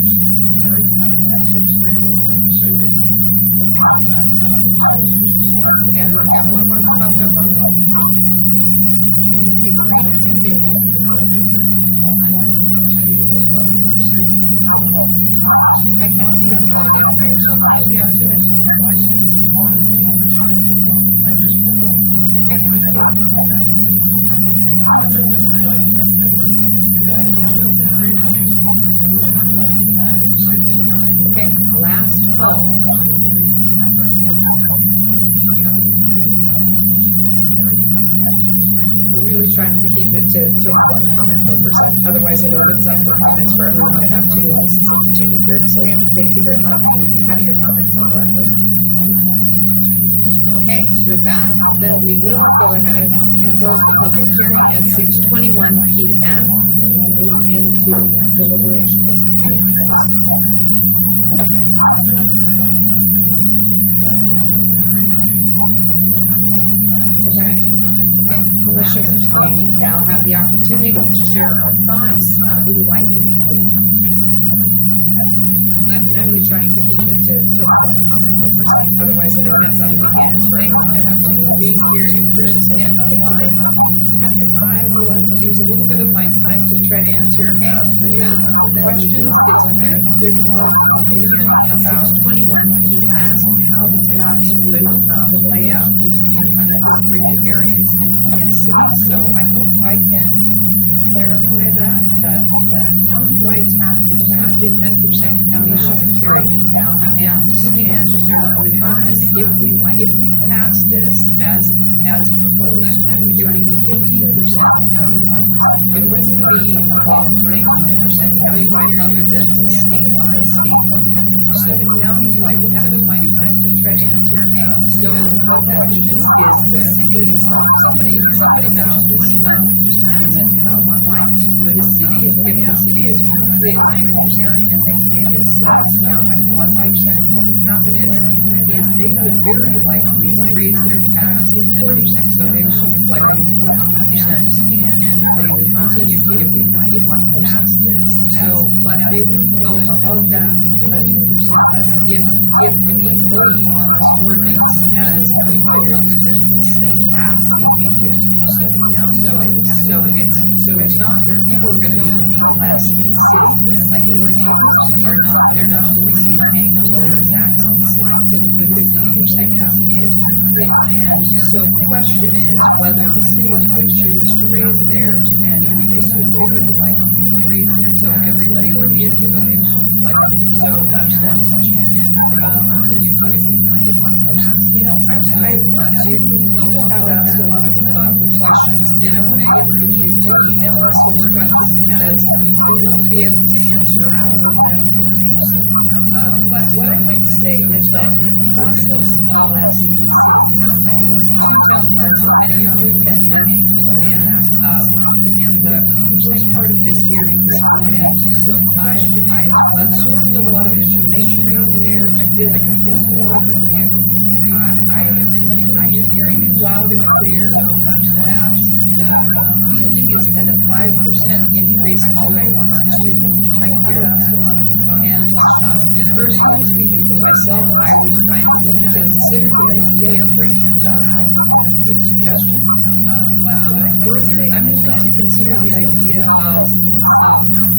Wishes to make. Barry Mantle, 630 North Pacific. Okay, My background is 60-something plus. and we've got one that's popped up online. See, Marina and David are not hearing any. I'm going to go ahead and close this public hearing. I can't see if you would identify yourself, please. You have 2 minutes. I see the warrant on the sheriff's department. I just pulled up. Okay, thank you. Please do come up. You guys are looking for free money. Right back to the cities. Okay, last call. We're really trying to keep it to one comment per person. Otherwise, it opens up the comments for everyone to have 2, and this is a continued hearing. So Annie, thank you very much. We have your comments on the record. Thank you. Okay, with that, then we will go ahead and close the public hearing at 6:21 p.m. We will move into deliberation. Thank you. Okay. Commissioners, we now have the opportunity to share our thoughts. Who would like to begin? I'm really trying to keep it to one comment per person. Otherwise, it opens up again for everyone to have 2 Being here in person and Thank you very online, much. Have your I will use a little bit of my time to try to answer a few of your questions. It's very, there's a lot of confusion about 6:21 p.m. how the tax would lay out between unincorporated areas and cities. So I hope I can clarify that the countywide tax is currently 10%. County shouldn't carry it. Now have the opportunity to share what our would happen thoughts. if we pass this as proposed, it would be 15% countywide. It wouldn't be above 19% countywide other than the state line. So the countywide tax would be time to try to answer. So what that means is the cities, somebody mentioned this, documented online. The cities, if the city is currently at 90% and they pay this count like 1%, what would happen is they would very likely raise their tax to 40%. So they would be collecting 14% and they would continue to give the county 1%. So, but they wouldn't go above that because if we voted on this ordinance as countywide, then the tax would be 15%. So it's not that people are going to be paying less in the city, like your neighbors are not, they're not going to be paying a lower tax in the city. It would be 15%. The city is completely at 90%. So the question is whether the cities would choose to raise theirs, and we assume they would likely raise theirs, so everybody would be at 15%. So that's one question. Continue to give the county 1%. You know, I want to, people have asked a lot of thoughtful questions, and I want to encourage you to email us those questions because we won't be able to answer all of them tonight. But what I would say is that in the process of the town halls, 2 town halls that many of you attended, and the first part of this hearing this morning, so I've absorbed a lot of information out there. I feel like I've got a lot from you. I hear you loud and clear that the feeling is that a 5% increase all at once is too much. I hear that. And personally speaking for myself, I'm willing to consider the idea of raising it up. I think that's a good suggestion. Further, I'm willing to consider the idea of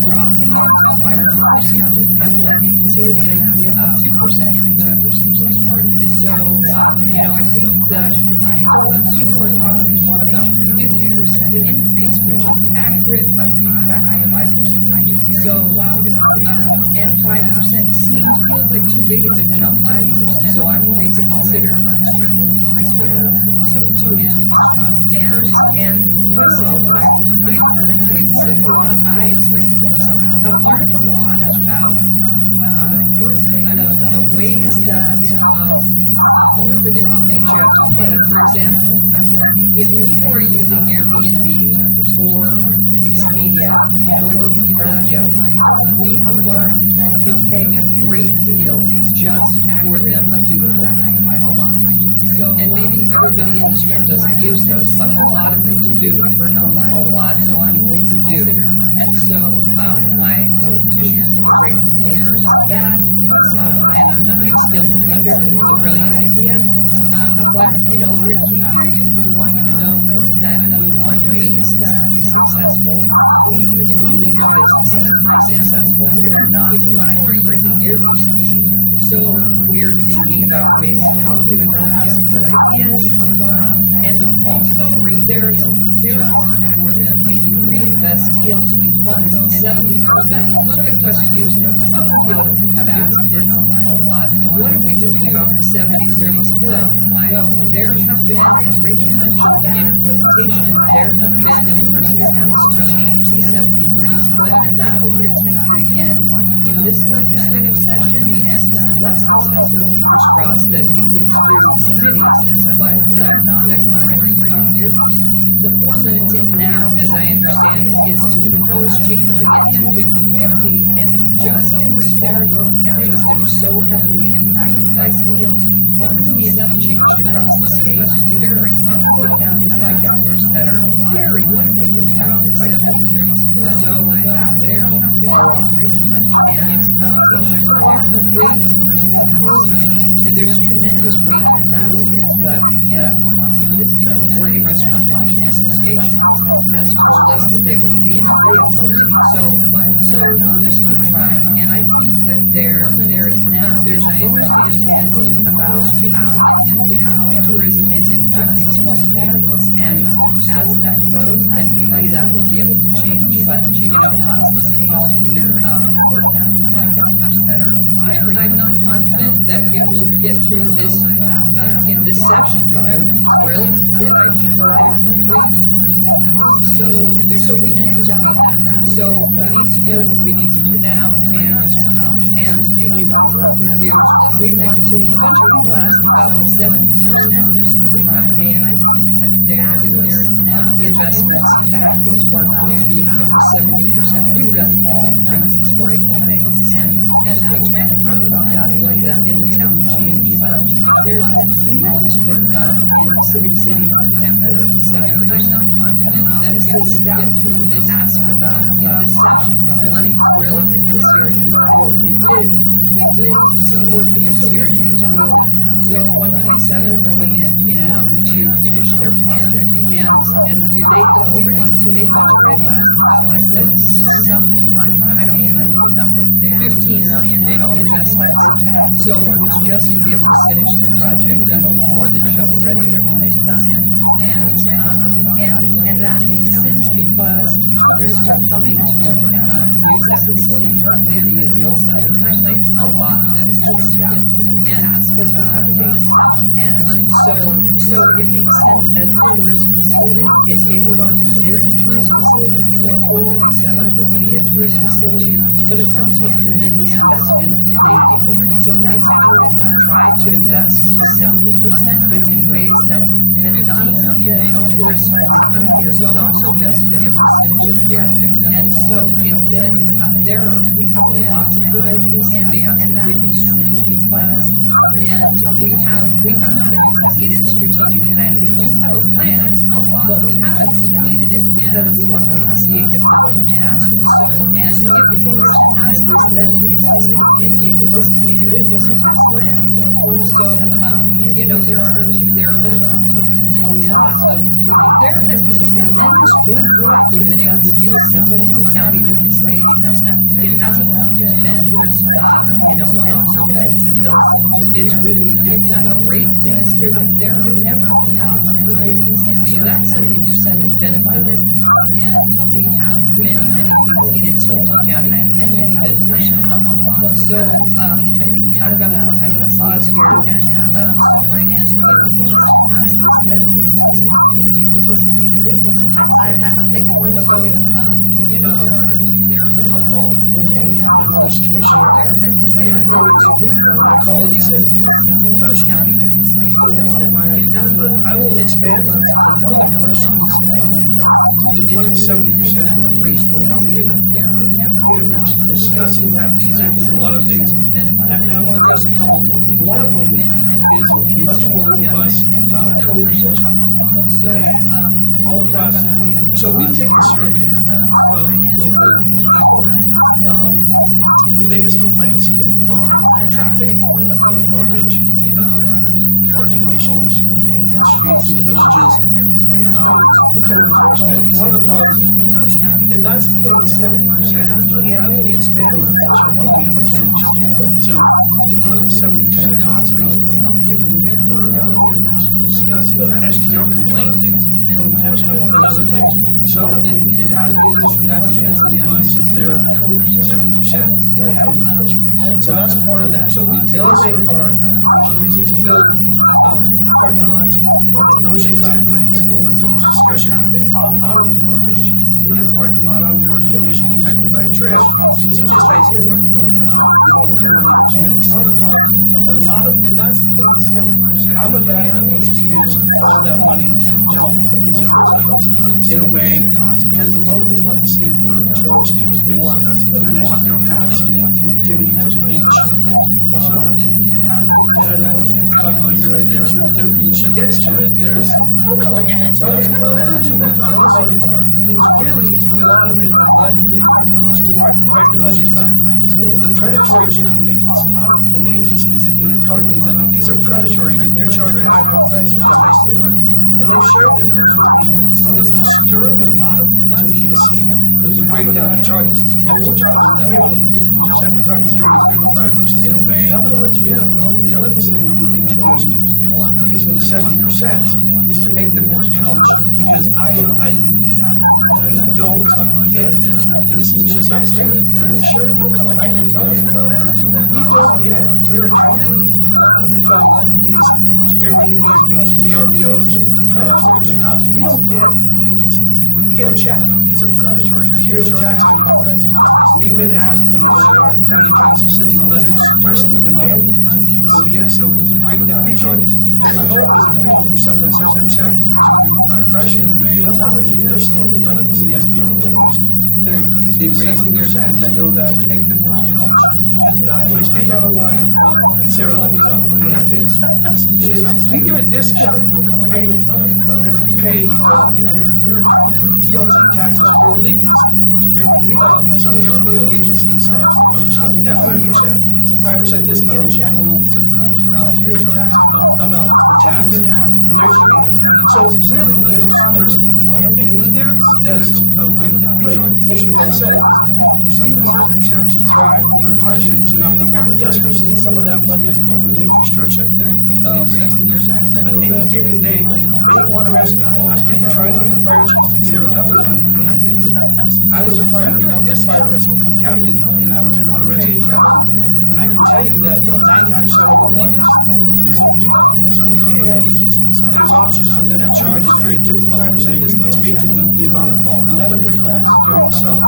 dropping it by 1%. I'm willing to consider the idea of 2% and the first part of this. So, I think that people are talking a lot about 50% increase, which is accurate, but in fact it's 5%. So loud and clear, and 5% feels like too big of a jump. 5%. So I'm willing to consider. I'm willing to consider. So 2 and 2. And for myself, we've learned a lot. I have learned a lot about further the ways that all of the different things you have to pay. For example, if people are using Airbnb or Expedia or Vrbo, we have learned that you pay a great deal just for them to do the booking. A lot. So, and maybe everybody in this room doesn't use those, but a lot of people do. We've heard from a lot, so I'm going to do. And so my petitioner has a great proposal about that. And I'm not going to steal your thunder. It's a brilliant idea. But we hear you. We want you to know that want your businesses to be successful. We need your businesses to be successful. We're not trying to bring Airbnb. So we're thinking about ways to help you and have some good ideas. And also there are for them to reinvest TLT funds 70%. One of the questions a couple people have asked this a lot. So what are we doing about the 70-30 split? Well, there have been, as Rachel mentioned in her presentation, there have been numerous attempts to change the 70-30 split, and that will be attempted again in this legislative session. And let's all keep our fingers crossed that it gets through committees. But the 4 minutes in now, as I understand it, is to propose changing it to 50-50, and just in the small rural counties that are so heavily impacted by TLT funds, it would need to be changed across the state. There are a handful of counties like ours that are very heavily impacted by TLT split. So that would help a lot. And there's a lot of weight and there's tremendous weight in housing. In this, Oregon Restaurant Lodging Association has told us that they would vehemently oppose it. So we'll just keep trying. And I think that there's growing understanding about how tourism is impacting small communities. And as that grows, then maybe that will be able to change. But I'll use counties like ours that are alive. I'm not confident that it will get through this in this session, but I would be thrilled if it did. I'd be delighted to hear it. So we can't count on that. So we need to do what we need to do now, and we want to work with you. We want to. A bunch of people asked about 70%. Just keep trying, and I think that there's investments back into our community with the 70%. We've done all kinds of great things, and we try to talk about that a little bit in the town change. But there's been tremendous work done in Civic City, for example, with the 70%. This is get through this ask about money really in CRG. We did support the CRG tool, so 1.7 million in order to finish their project, and they had already selected something like, I don't even know, 15 million they'd already selected. So it was just to be able to finish their project and more than shovel ready, they're almost done. And that makes sense because tourists are coming to North County to use that facility currently. They use the old like a lot of that infrastructure. And because we have the base and money, so it makes sense as a tourist facility. It is a tourist facility. The old 1.7 will be a tourist facility, but it's also a tremendous investment in the community. So that's how we have tried to invest the 70% in ways that not only that tourists when they come here, but also just to be able to finish their project. And so it's been we have a lot of good ideas. Somebody asked if we have a strategic plan, and we have not a completed strategic plan. We do have a plan, but we haven't completed it because we want to wait and see if the voters pass it. And if the voters pass this, then we want to participate with us in that plan. So there has been tremendous good work we've been able to do in Tillamook County with this ways. It hasn't always been, heads to beds. It's really, we've done great things here that there would never have happened to do. So that 70% has benefited. And we have many people in Tillamook County and many visitors. So I think I'm gonna pause here and if the voters pass this, then we want to participate with us. I'm taking one. There are English Commissioner. There has been I call it stole a lot of my ideas, but I will expand on something. One of the questions is what is 70% of the use for? Now we're discussing that there's a lot of things, and I want to address a couple of them. One of them is much more robust code enforcement. And all across, so we've taken surveys of local people, the biggest complaints are traffic, garbage, parking issues in streets and villages, code enforcement. One of the problems is and that's the thing, 70% candidates for code enforcement. We intend to do that. So 70% talks about using it for discussing the STR complaint things, code enforcement and other things. So it has been used for that. That's the advice is there, code 70% for code enforcement. So that's part of that. So we've taken some of our, we can use it to build parking lots. In Ocean Side, for example, was a discussion out of the garbage. To get a parking lot out of the organization connected by a trail. These are just ideas, but we don't come on it. It's one of the problems, a lot of, and that's the thing, 70%. I'm a guy that wants to use all that money to help, in a way, because the locals want the same for tourists. They want their paths and connectivity to the beach. So it has been, that's right there too, but when she gets to it, there's. Oh, go ahead. So that's one of the things we're talking about is really, a lot of it, I'm glad you really parking lots who aren't affected by this stuff. It's the predatory booking agents and agencies and companies, and these are predatory, and they're charging, I have friends with that, and they've shared their codes with me, and it's disturbing to me to see the breakdown in charges. And we're talking way more than 50%, we're talking 35% in a way. And I'm gonna let you in, the other thing that we're looking at doing, using the 70% is to make them more accountable, because we don't get, this is gonna sound crazy, I'm gonna share it with you. We don't get clear accounting from these Airbnbs, VRBOs, the predatory, we don't get an agencies, we get a check, these are predatory, here's a tax. We've been asking our county council sending letters expressly demanded to me to get us over the breakdown. We can, I hope is immediately sometimes pressure them, because how much they're stealing money from the STR. They're raising their fees, I know that, to make them more accountable. Because if I speak out of line, Sarah, let me know. We give a discount if you pay your clear accounting, TLT taxes early. Some of these booking agencies are keeping that 5%. It's a 5% discount on your total. Here's your tax amount of tax, and they're keeping that counting. So really, we have a commerce demand, and in there, that is a breakdown. Like Commissioner Bell said, we want you to thrive. We want you to not be very. Yes, we need some of that money to come with infrastructure. But any given day, like any water rescue, I've been trying to get the fire chief to zero numbers on it. I was a fire rescue captain, and I was a water rescue captain. And I can tell you that 90% of our water rescue problems is some of the agencies, there's options for them to charge. It's very difficult for them to speak to the amount of medical tax during the summer.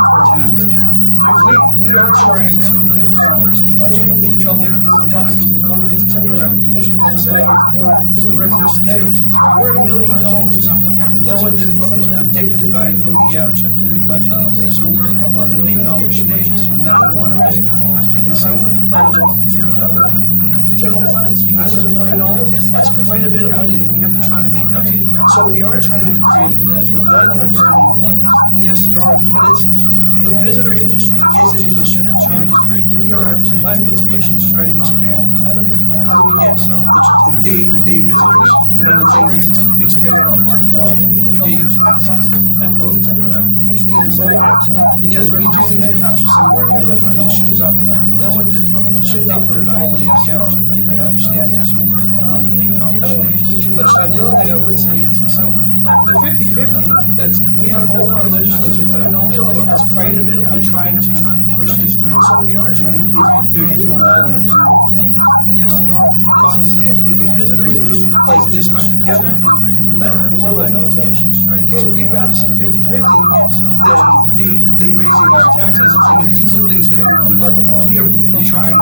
We are trying to, the budget is in trouble because a lot of it's one reason temporary revenue. We're today, we're $1 million lower than what was predicted by ODF that we budgeted for. So we're about $1 million short just from that one thing. And so, I don't know, general fund is $500. That's quite a bit of money that we have to try to make up. So we are trying to be creative with that. We don't want to burden the SDRs, but it's the visitor industry is an industry that charges very different. My inspiration is trying to expand. How do we get the day visitors? One of the things is expanding our parking lots and day use passes and both programs, because we do need to capture some more of their money. It should not burden all the SDRs, if I may understand that. So we're, I don't want to take too much time. The other thing I would say is the 50-50, that's, we have both our legislatures that are Tillamook that's fighting and trying to push this through. So we are trying to they're hitting a wall there. Honestly, if visitors like this together and to let Orla know that, hey, we'd rather see 50-50 than they raising our taxes. I mean, these are things that we are trying.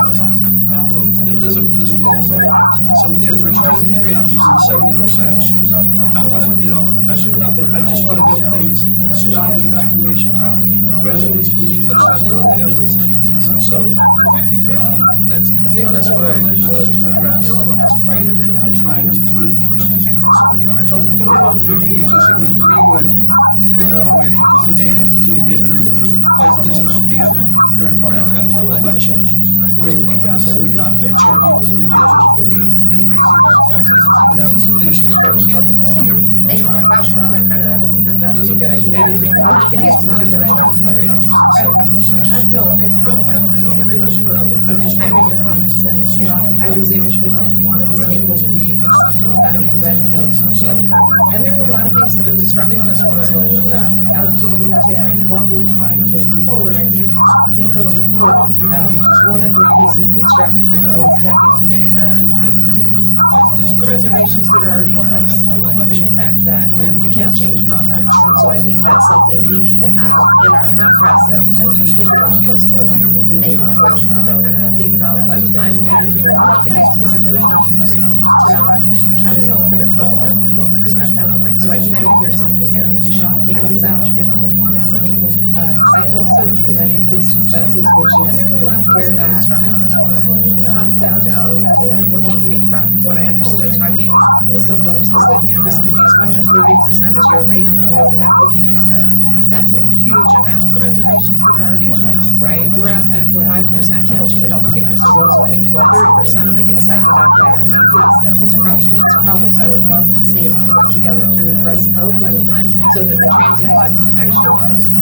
There's a wall there. So because we're trying to be creative using 70%, I want to, I just want to build things, tsunami evacuation towers. Residents can use less. The other thing I would say is, so the 50-50, I think that's what I wanted to address. Fight a bit and trying to push this through. So we are trying to think about the booking agency, which we would figure out a way to visit our own together. third party kind of collection for your payments that would not be charging this ridiculous. They raising our taxes, and that was the commissioner's question. Thank you very much for all that credit. I hope it turns out to be a good idea. Maybe it's not a good idea. No, I want to thank everyone for the time in your comments, and I was able to one of the stakeholders meeting, and read the notes from the other one. And there were a lot of things that really struck me. So, as we look at what we're trying to move forward, I think those are important. One of the pieces that struck me was definitely the reservations that are already in place, and the fact that you can't change contracts. So I think that's something we need to have in our thought process as we think about those ordinances we make forward to vote. And think about what time we're going to do, what mechanisms we're going to use to not have it fall ultimately at that point. So I think there's something that we should be thinking about and want to ask. I also read increased expenses, which is where that concept of looking came from. What I understood talking with some folks is that, this could be as much as 30% of your rate of that booking. That's a huge amount. Reservations that are already in place, right? We're asking for 5% to hopefully help pay for some roles, so I think 30% of it gets siphoned off by our That's a problem. It's a problem I would love to see us work together to address it globally, so that the transient lodging tax you're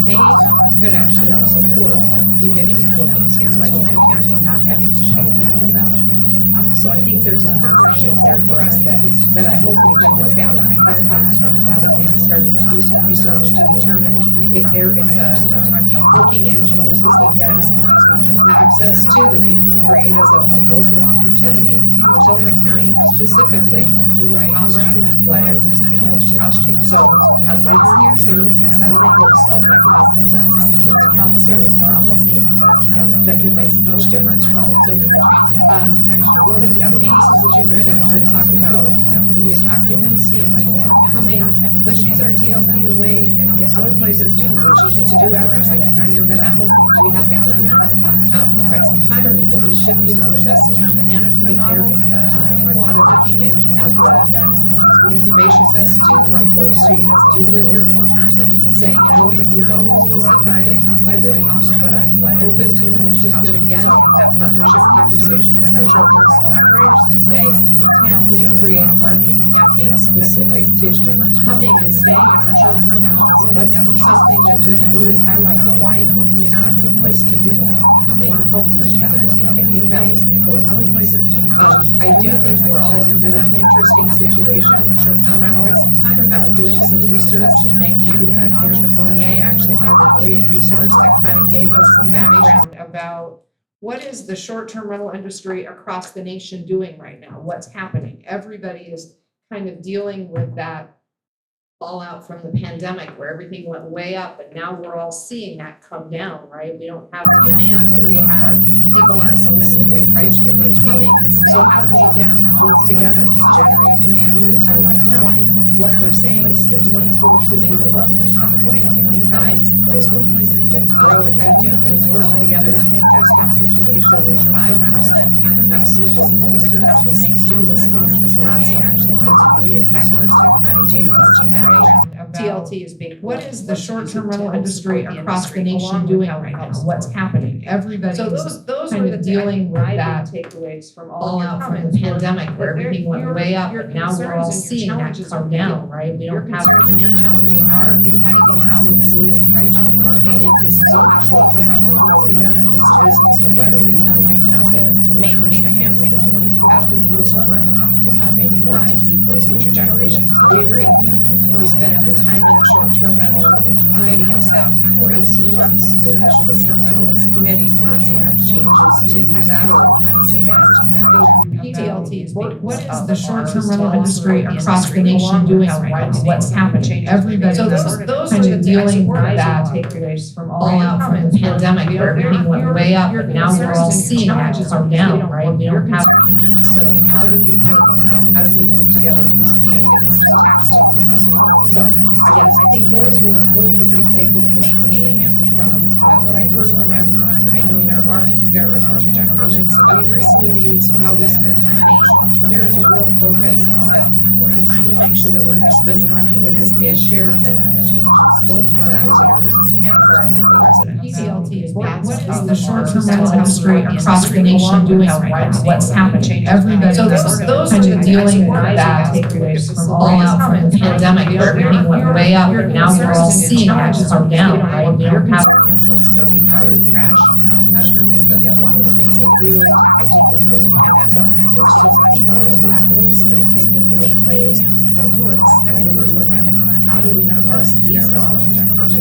paid could actually help support you getting your bookings here. So I think the county not having to pay that right. So I think there's a partnership there for us that I hope we can work out. And I have talked about it and starting to do some research to determine if there is a booking engine we can get access to that we can create as a local opportunity for Tillamook County specifically, that would cost you whatever percent it will cost you. So as I hear you, and I want to help solve that problem, because that's probably the most serious problem that could make a huge difference for all. So that one of the other pieces that there's a lot of talk about reduced occupancy and more coming. Let's use our TLC the way other places do, which is to do advertising on your website. We haven't done that for quite some time. We should be sort of destination management. There is a lot of looking in as the information says to the folks who do live here a long time, saying, we've all overrun by visitors, but I'm open to and interested again in that partnership conversation with our short-term rental operators to say, can we create a marketing campaign specific to coming and staying in our short-term rentals? Let's do something that just really highlights why Tillamook County is a place to do that. I want to help you with that work. I think that was important piece. I do think we're all in an interesting situation with short-term rentals. Doing some research, and thank you, Commissioner Fournier actually found a great resource that kind of gave us some background about what is the short-term rental industry across the nation doing right now? What's happening? Everybody is kind of dealing with that fallout from the pandemic where everything went way up, and now we're all seeing that come down, right? We don't have the demand that we had. People aren't specific price difference coming. So how do we work together to generate demand for Tillamook County? What they're saying is that 24 should be the level point, and 25 is the place where we can begin to grow again. I do think we're all together to make that happen. So there's 5% increase for Tillamook County's services is not actually going to be impacted to kind of data budget. TLT is big. What is the short-term rental industry across the nation doing right now? What's happening? Everybody. So those are the dealing with that takeaways from all out from the pandemic, where everything went way up, and now we're all seeing that come down, right? We don't have your challenges are impacting how we are able to support short-term rentals, whether together in this business or whether you're to maintain a family and have a means for it, and you want to keep for future generations. We agree. We spent the time in the short-term rental committee I sat for 18 months. The short-term rental committee doing some changes to that ordinance. PTLT is what is the short-term rental industry across the nation doing right now? What's happening? Everybody. So those are the dealing with that takeaways from all out from the pandemic, where everything went way up, and now we're all seeing that come down, right? We don't have. So how do we work together to use the transient lodging tax to increase work? So again, I think those were big takeaways for me from what I heard from everyone. I know there are future comments about facilities, how we spend the money. There is a real focus on trying to make sure that when we spend the money, it is a shared benefit. both for our visitors and for our local residents. PCLT is What is passed the short-term rental house rate across the nation doing what's happening? Everybody. So those are dealing with that all out from the pandemic, everything went way up, and now we're all seeing it come down, right? You're having So he has trash measure because one of those things that really tagged in was the pandemic, and I heard so much about the lack of facilities in the main ways for tourists, and really looking at how do we invest these dollars to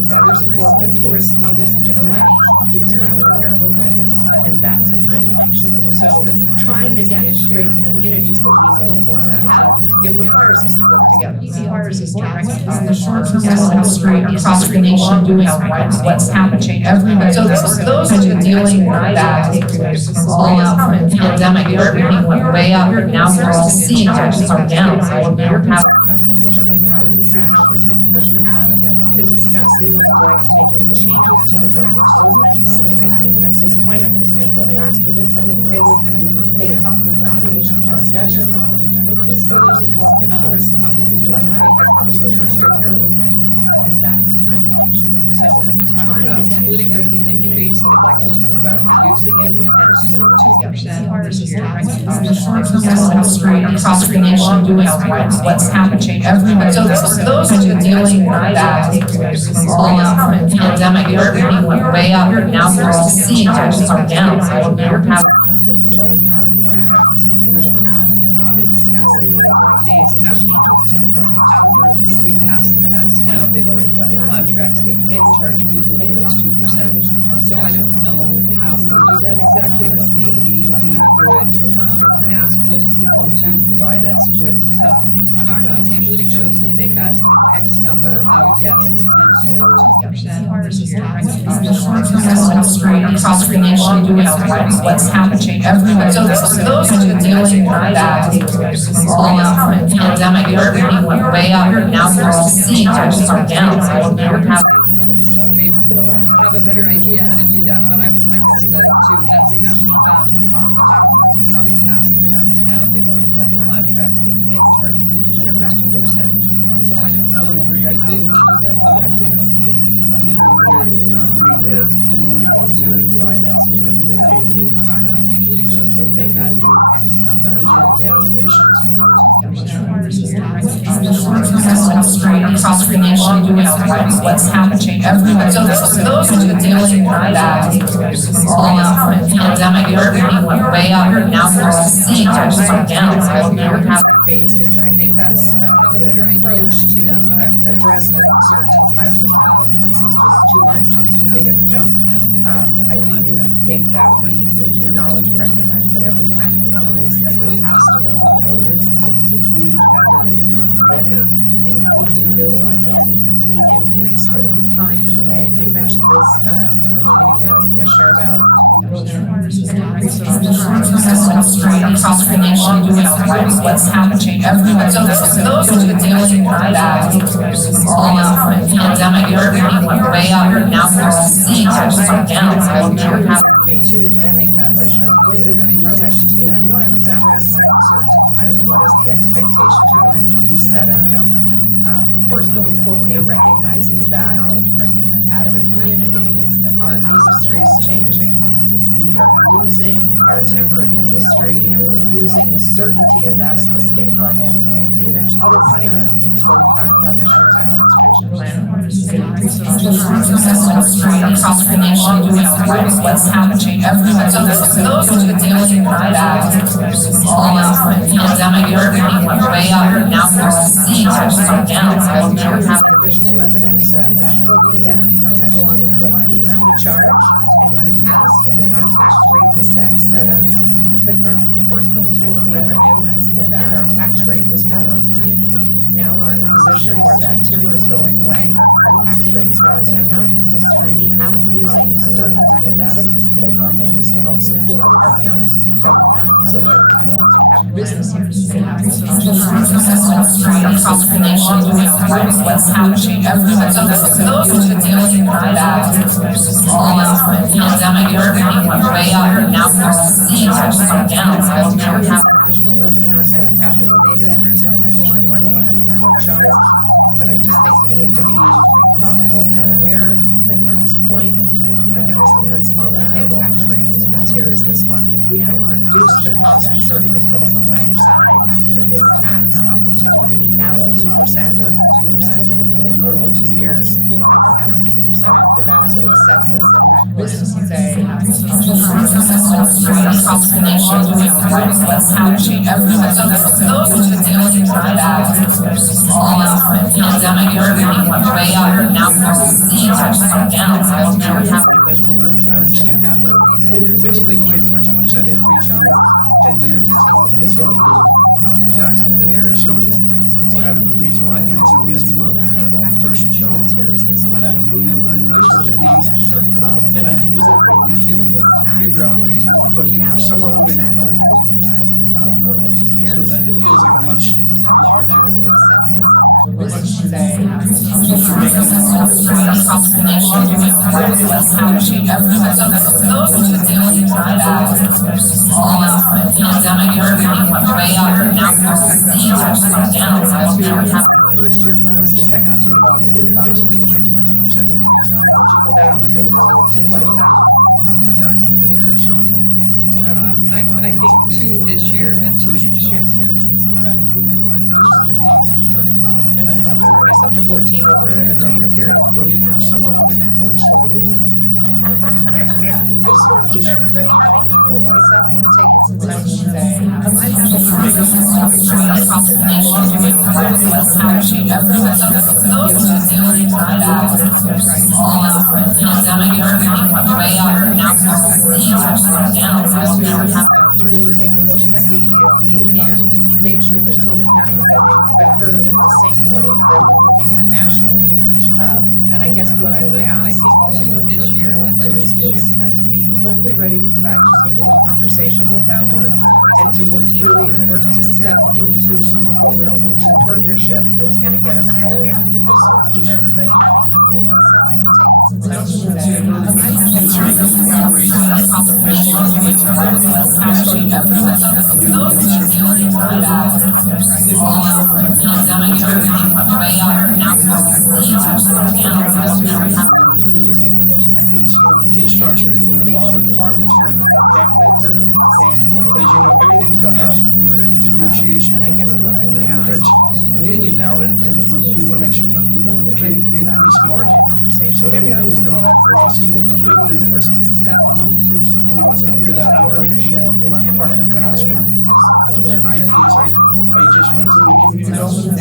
better support when tourists come, and you know what? It's now with a hair of and that's important. So trying to get create communities that we both want to have, it requires us to work together. It requires us to have the short-term rental rate across the nation doing what's happening. Everybody. So those are dealing with that all out from the pandemic, everything went way up, and now we're all seeing it come down, right? You're having to discuss really like making changes to the draft ordinance. And I think at this point, I'm just going to go back to this and the table and made a couple of recommendations and suggestions. Would you like to take that conversation with your and that's talk about splitting up the increase. I'd like to talk about reducing it, and so 2% this year. The short-term rental rate across the nation doing what's happening. Everybody. So those are dealing with that all out from the pandemic, everything went way up, and now we're all seeing it come down, right? You're having to discuss days after if we pass the tax now, they've already got the contracts, they can't charge people for those 2%. So I don't know how we would do that exactly, but maybe we could ask those people to provide us with utility shows that they got X number of guests or percent this year. Across the nation doing what's happening. Everybody. So those are dealing with that all out from the pandemic, everything went way up, and now we're all seeing it come down, right? You're having have a better idea how to do that, but I would like us to at least talk about how we pass the tax now. They've already got the contracts, they can't charge people for those 2%. So I don't know agree. I how think, to do that exactly, but maybe ask those people to provide us with utility shows that they got X number of guests or across the nation doing what's happening. Everybody. So those are dealing with that all out from the pandemic, everything went way up, and now we're all seeing it come down, right? You're having phase in, I think that's a better approach to address the concerns of 5% of once is just too much, it's too big of a jump. I do think that we need to acknowledge and recognize that every time we fundraise, it has to go to the voters, and it's a huge effort and a huge lift. And if we can build in the increase over time in a way, and you mentioned this, Commissioner, about across the nation doing what's happening. Everybody. So those are dealing with that all out from the pandemic, everything went way up, and now we're all seeing it come down, right? You're having when do we use section 2 and what comes after the second search? What is the expectation? How do we set up? Of course, going forward, it recognizes that as a community, our industry is changing. We are losing our timber industry, and we're losing the certainty of that at the state level. There's plenty of other meetings where we talked about the habitat conservation plan. across the nation doing what's happening. Everybody. So those are dealing with that all out from the pandemic, everything went way up, and now we're all seeing it come down, right? You're having additional revenues, that's what we get along with what fees we charge. And in the past, when our tax rate was set at a significant, of course, going forward revenue, then our tax rate was more. Now we're in a position where that timber is going away, our tax rate is not going up, and we have to find a certainty of that at the state level just to help support our county government so that we can have businesses. across the nation doing what's happening. Everybody. So those are dealing with that all out from the pandemic, everything went way up, and now we're all seeing it come down, right? You're having Day visitors and more fees were charged. And but I just think we need to be thoughtful and aware that at this point, the mechanism that's on the table, tax rate that's here is this one. If we can reduce the cost of short-term going away, side tax rates, tax opportunity now at 2% or 2% in a year or 2 years, perhaps 2% after that. So it sets us in that. This is say. It basically equates to 2% increase for 10 years. Taxes been there, so it's kind of a reasonable, I think it's a reasonable first jump. But I don't know what the next one will be. And I do hope that we can figure out ways of looking at some other way to help so that it feels like a much larger. First year, when was the second to involve with it? Basically equates to 2% increase. Did you put that on the table? Let's just flesh it out. Taxes been there, so it's kind of a reasonable. I think 2 this year and 2 next year. But I don't know what the next one will be. And that would bring us up to 14 over a 2-year period. Some of them help. Keep everybody having equal voice. I don't want to take it since I was today. We'll take a look and see if we can make sure that Tillamook County is bending the curve in the same way that we're looking at nationally. And I guess what I would ask all of our this year and 2 operators is to be hopefully ready to come back to table in conversation with that work and to really work to step into some of what we hope will be the partnership that's going to get us all in. Keep everybody having equal voice. I don't want to take it since I was today. Fee structure in a lot of departments for decades. And as you know, everything's gone up. We're in negotiations. And I guess what I would ask. Union now, and we want to make sure that people are getting paid at least market. So everything is going up for us too. We're a big business. We want to hear that. I don't like any more from my partners than us. My fees, I just went to the community development.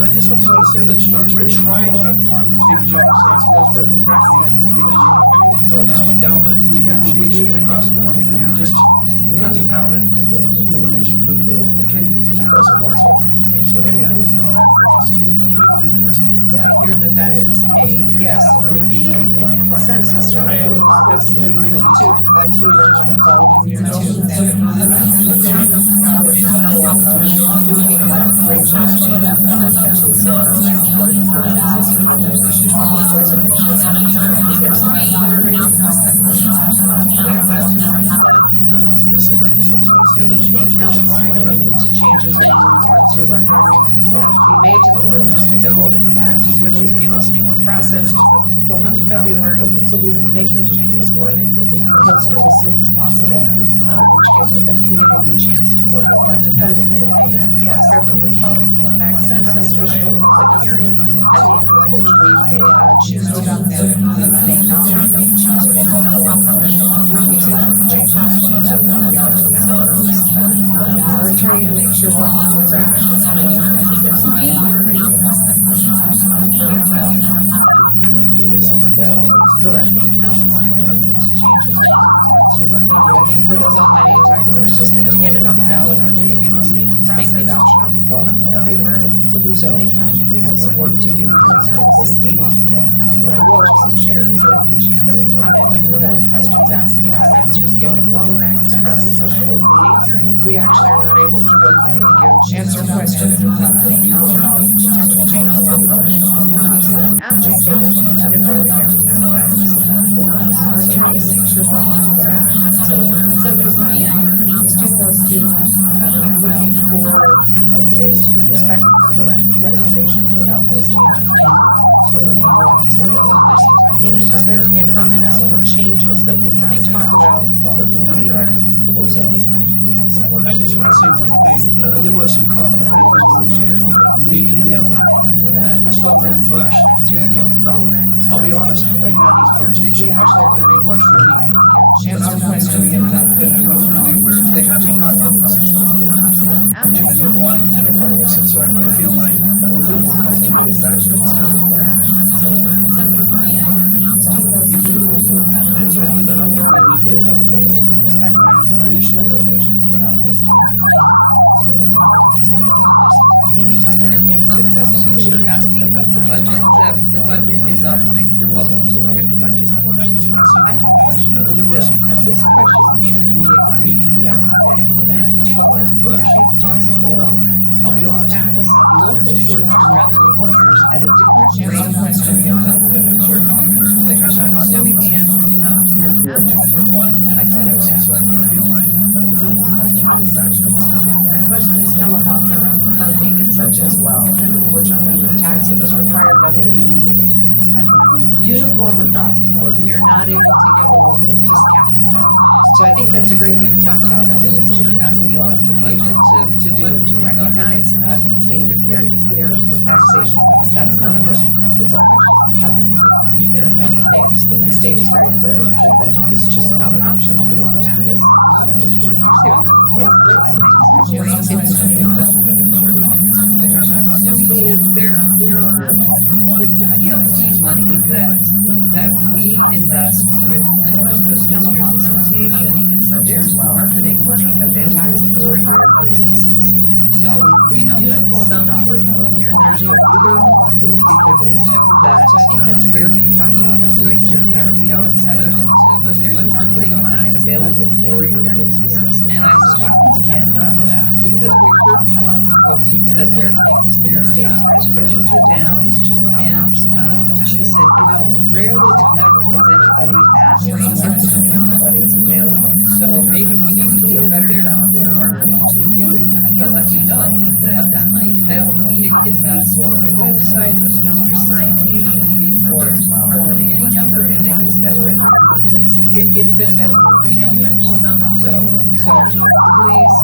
I just hope you understand that we're trying our department to big jumps. That's where we're recognizing, because you know, everything's always going down, but we have negotiation across the board, we can just union now and we want to make sure that people are getting paid across the market. So everything is going up for us too. We're a big business. I hear that is a yes for the consensus, obviously, a 2 and then a following year 2. I just hope you understand that anything else related to changes that we want to recommend that be made to the ordinance, because we'll come back to for those of you listening to the process until February, so we will make those changes to ordinance and we'll post it as soon as possible, which gives the community a chance to look at what's posted, and then yes, February 12th, we come back, send an additional public hearing at the end of which we may choose to adopt it, may not, may choose to make a public comment on changes that we are our attorney to make sure we're on track. Correct. Anything else related to changes that we want to recommend you? And for those online at the time, it was just that to get it on the ballot, on the community, need to make the adoption on the floor in February. So we have some work to do coming out of this meeting. What I will also share is that there was a comment, and there were a lot of questions asked, and a lot of answers given. While we're back this process of the meeting, we actually are not able to go through and answer questions about potential changes to the voting. Our attorneys make sure we're on track. So sometimes it's too close to looking for a way to respect reservations without placing that in the lives of the owners. Any other comments or changes that we may talk about that we want to direct? So we have some work I to just do. want to say one thing. There was some comments I think we were sharing on the email. This felt very rushed. And I'll be honest, I had this conversation, I felt it was rushed for me. And I'm questioning it, and I wasn't really aware they had some problems. And then wanting to get progress, and so I feel like more comfortable with that. Any other comments or You're changes? asking about the budget, the budget is online, you're welcome to look at the budget. I just want to say I have a one question thing. for There Bill, was some and this comments. question came to me by email today. This felt like rushed. Possible I'll be honest, I had this local conversation. short-term rental orders at a different And I'm rate. questioning it, and I'm sure comments. I'm Assuming the answer is no. I said it was, so I feel like more comfortable with that. Questions come up often around the parking and such as well, and unfortunately, the tax that is required that it be uniform across the board. We are not able to give a local's discount. So I think that's a great thing to talk about, because it's something I would love to be able to do and to recognize. The state is very clear for taxation. That's not an issue. There are many things that the state is very clear that is just not an option that we want us to do. Yeah, please. There are, with the TLC money that we invest with Tillamook Visitors Association, there's marketing money available for your businesses. So we know that some short-term rental owners don't do their own marketing because they assume that. So I think that's a great thing to talk about. Is doing your VRBO, et cetera. But there's marketing money available for your business. And I was talking to Jen about that because we've heard from lots of folks who said their reservations are down. It's just not an option. And she said, rarely to never has anybody asked for something, but it's available. So maybe we need to do a better job of marketing to you to let you know that money is available. It can be for a website, it can be for signage, it can be for marketing, any number of things that were in it's been available for some, so please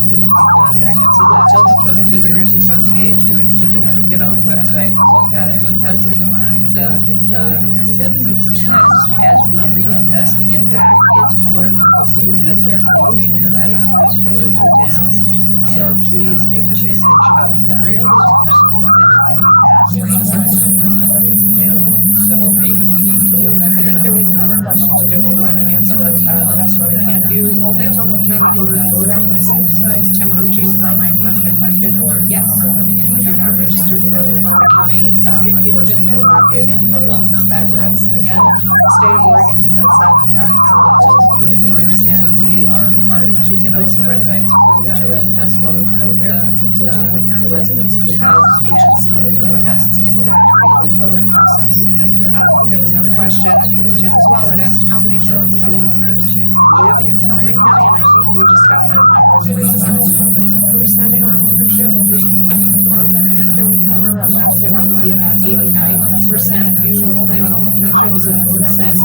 contact the Tillamook Visitors Association. You can get on the website and look at it, because the 70% as we're reinvesting it back into tourism facilities, their promotions, that includes tourism towns. So please take advantage of that. Rarely to never has anybody asked for something, but it's available. So maybe we need to do a better. I think there was another question, which I will go ahead and answer, but that's what I can do. Only Tillamook County voters vote on this website. Tim Hershey was online and asked that question. Yes. If you're not registered to vote in Tillamook County, unfortunately, you will not be able to vote on this. That's, again, the state of Oregon sets up how all of the voting works, and we are required to get those residents, your residents, in order to vote there. So Tillamook County residents do have agency over what happens in Tillamook County through the voting process. There was another question, I think it was Tim as well, that asked how many short-term rental owners live in Tillamook County, and I think we just got that number that is about 11% of our ownership is. I think there was a number on that, so that would be about 89% do short-term rental ownership, so we would send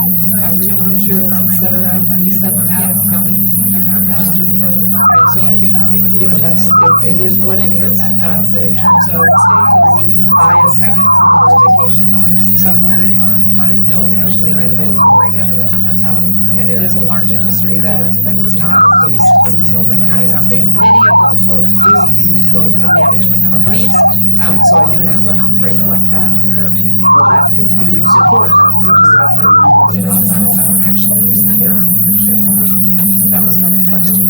renewable materials, et cetera, we send them out of county. And so I think, that's, it is what it is, but in terms of when you buy a second home or a vacation home somewhere, you don't actually get those in Oregon. And it is a large industry that is not based in Tillamook County that way. Many of those folks do use local management companies. So I do want to reflect that there are many people that do support our county locally when they don't actually live here. So that was another question.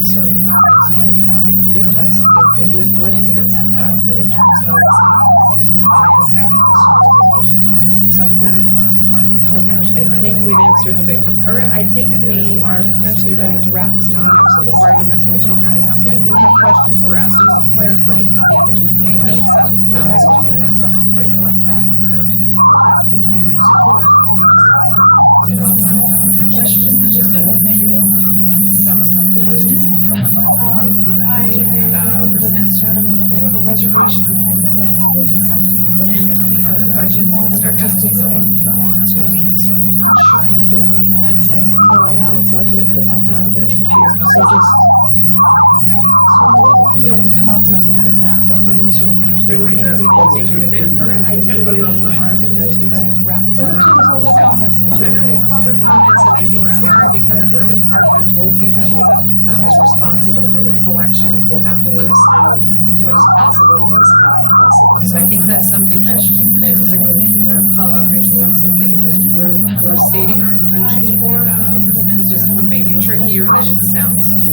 And so I think, you know, it is what it is, but in terms of when you buy a second vacation home somewhere, okay, I think we've answered the big ones. All right, I think we are potentially ready to wrap this meeting up, so before I do that, I do have questions for us to clarify anything that was made of, so I can reflect that there are many people that do support our Question, just a maybe. For reservations. Any other questions that start asking to ensuring those are met and what all that was what it is that year. So just we'll be able to come up with that, but we will certainly. Anybody else? To wrap this up. To the public comments. Public comments, and I think Sarah, because her department ultimately is responsible for the collections, will have to let us know what is possible and what is not possible. So I think that's something that is a good call out, Rachel, and something that we're stating our intentions for. This one may be trickier than it sounds to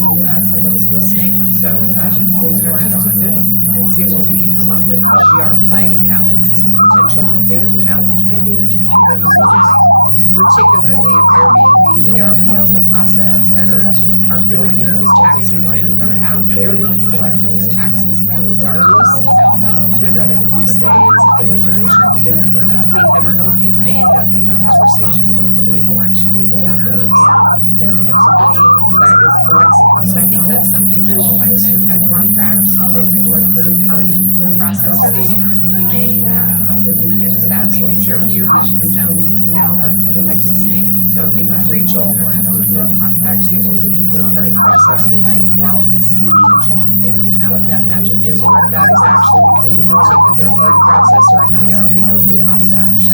those listening, so we'll start on it and see what we can come up with, but we are flagging that one as a potential bigger challenge maybe than we think. Particularly if Airbnb, VRBO, the Casa, et cetera, are collecting those taxes on the account, they're going to collect those taxes regardless of whether we say the reservation didn't meet them or not. It may end up being a conversation between collection people and their company that is collecting it. So I think that's something that a contract with your third party processor, and you may have to dig into that, so it's trickier than it sounds now for the next meeting. So we have Rachel, your contact with the third party processor, finding out to see what that magic is, or if that is actually between the owner and the third party processor and not RPO, the attached.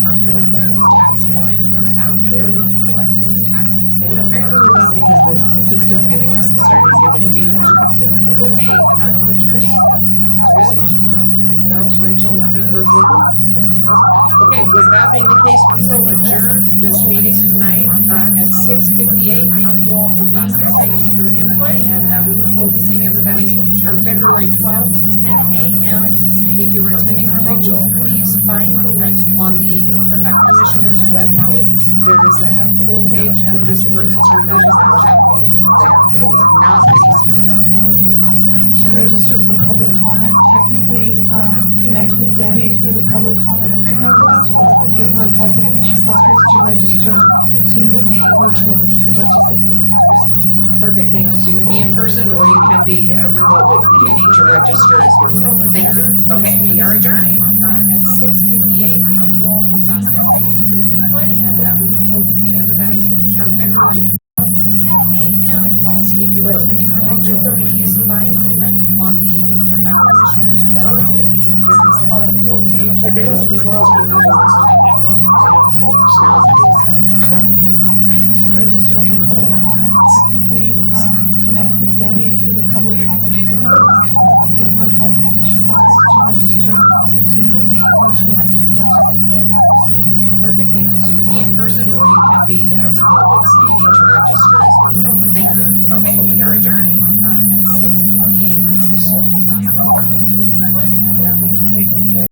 Are collecting those taxes on the account, they're going to collect those taxes. Yeah, apparently we're done because the system's giving us, starting giving feedback. Okay, commissioners, Bill, Rachel, happy birthday. Okay, with that being the case, we will adjourn this meeting tonight at 6:58. Thank you all for being here, thank you for your input, and we look forward to seeing everybody on February 12th, 10 a.m. If you're attending remotely, please find the link on the commissioner's webpage. There is a full page for this ordinance revision that will have the link there. It is not the And to register for public comment, technically, connect with Debbie through the public comment notebook, or give her a call to the office to register, so you can be virtual to participate. Perfect, thanks. You can be in person or you can be remotely if you need to register if you're remote. Thank you. Okay, we are adjourned at 6:58. Thank you all for being here, thank you for your input, and we look forward to seeing everybody on February 12th, 10 a.m. If you're attending remotely, please find the link on the commissioner's webpage. There is a full page for this ordinance revision that will have the And to register for public comment, technically, connect with Debbie through the public comment notebook, give her a call to the office to register, so you can be virtual to participate. Perfect, thanks. You can be in person or you can be remotely if you need to register if you're remote. Thank you. Okay, we are adjourned at 6:58. Thank you all for being here. Thank you for your input, and we look forward to seeing you.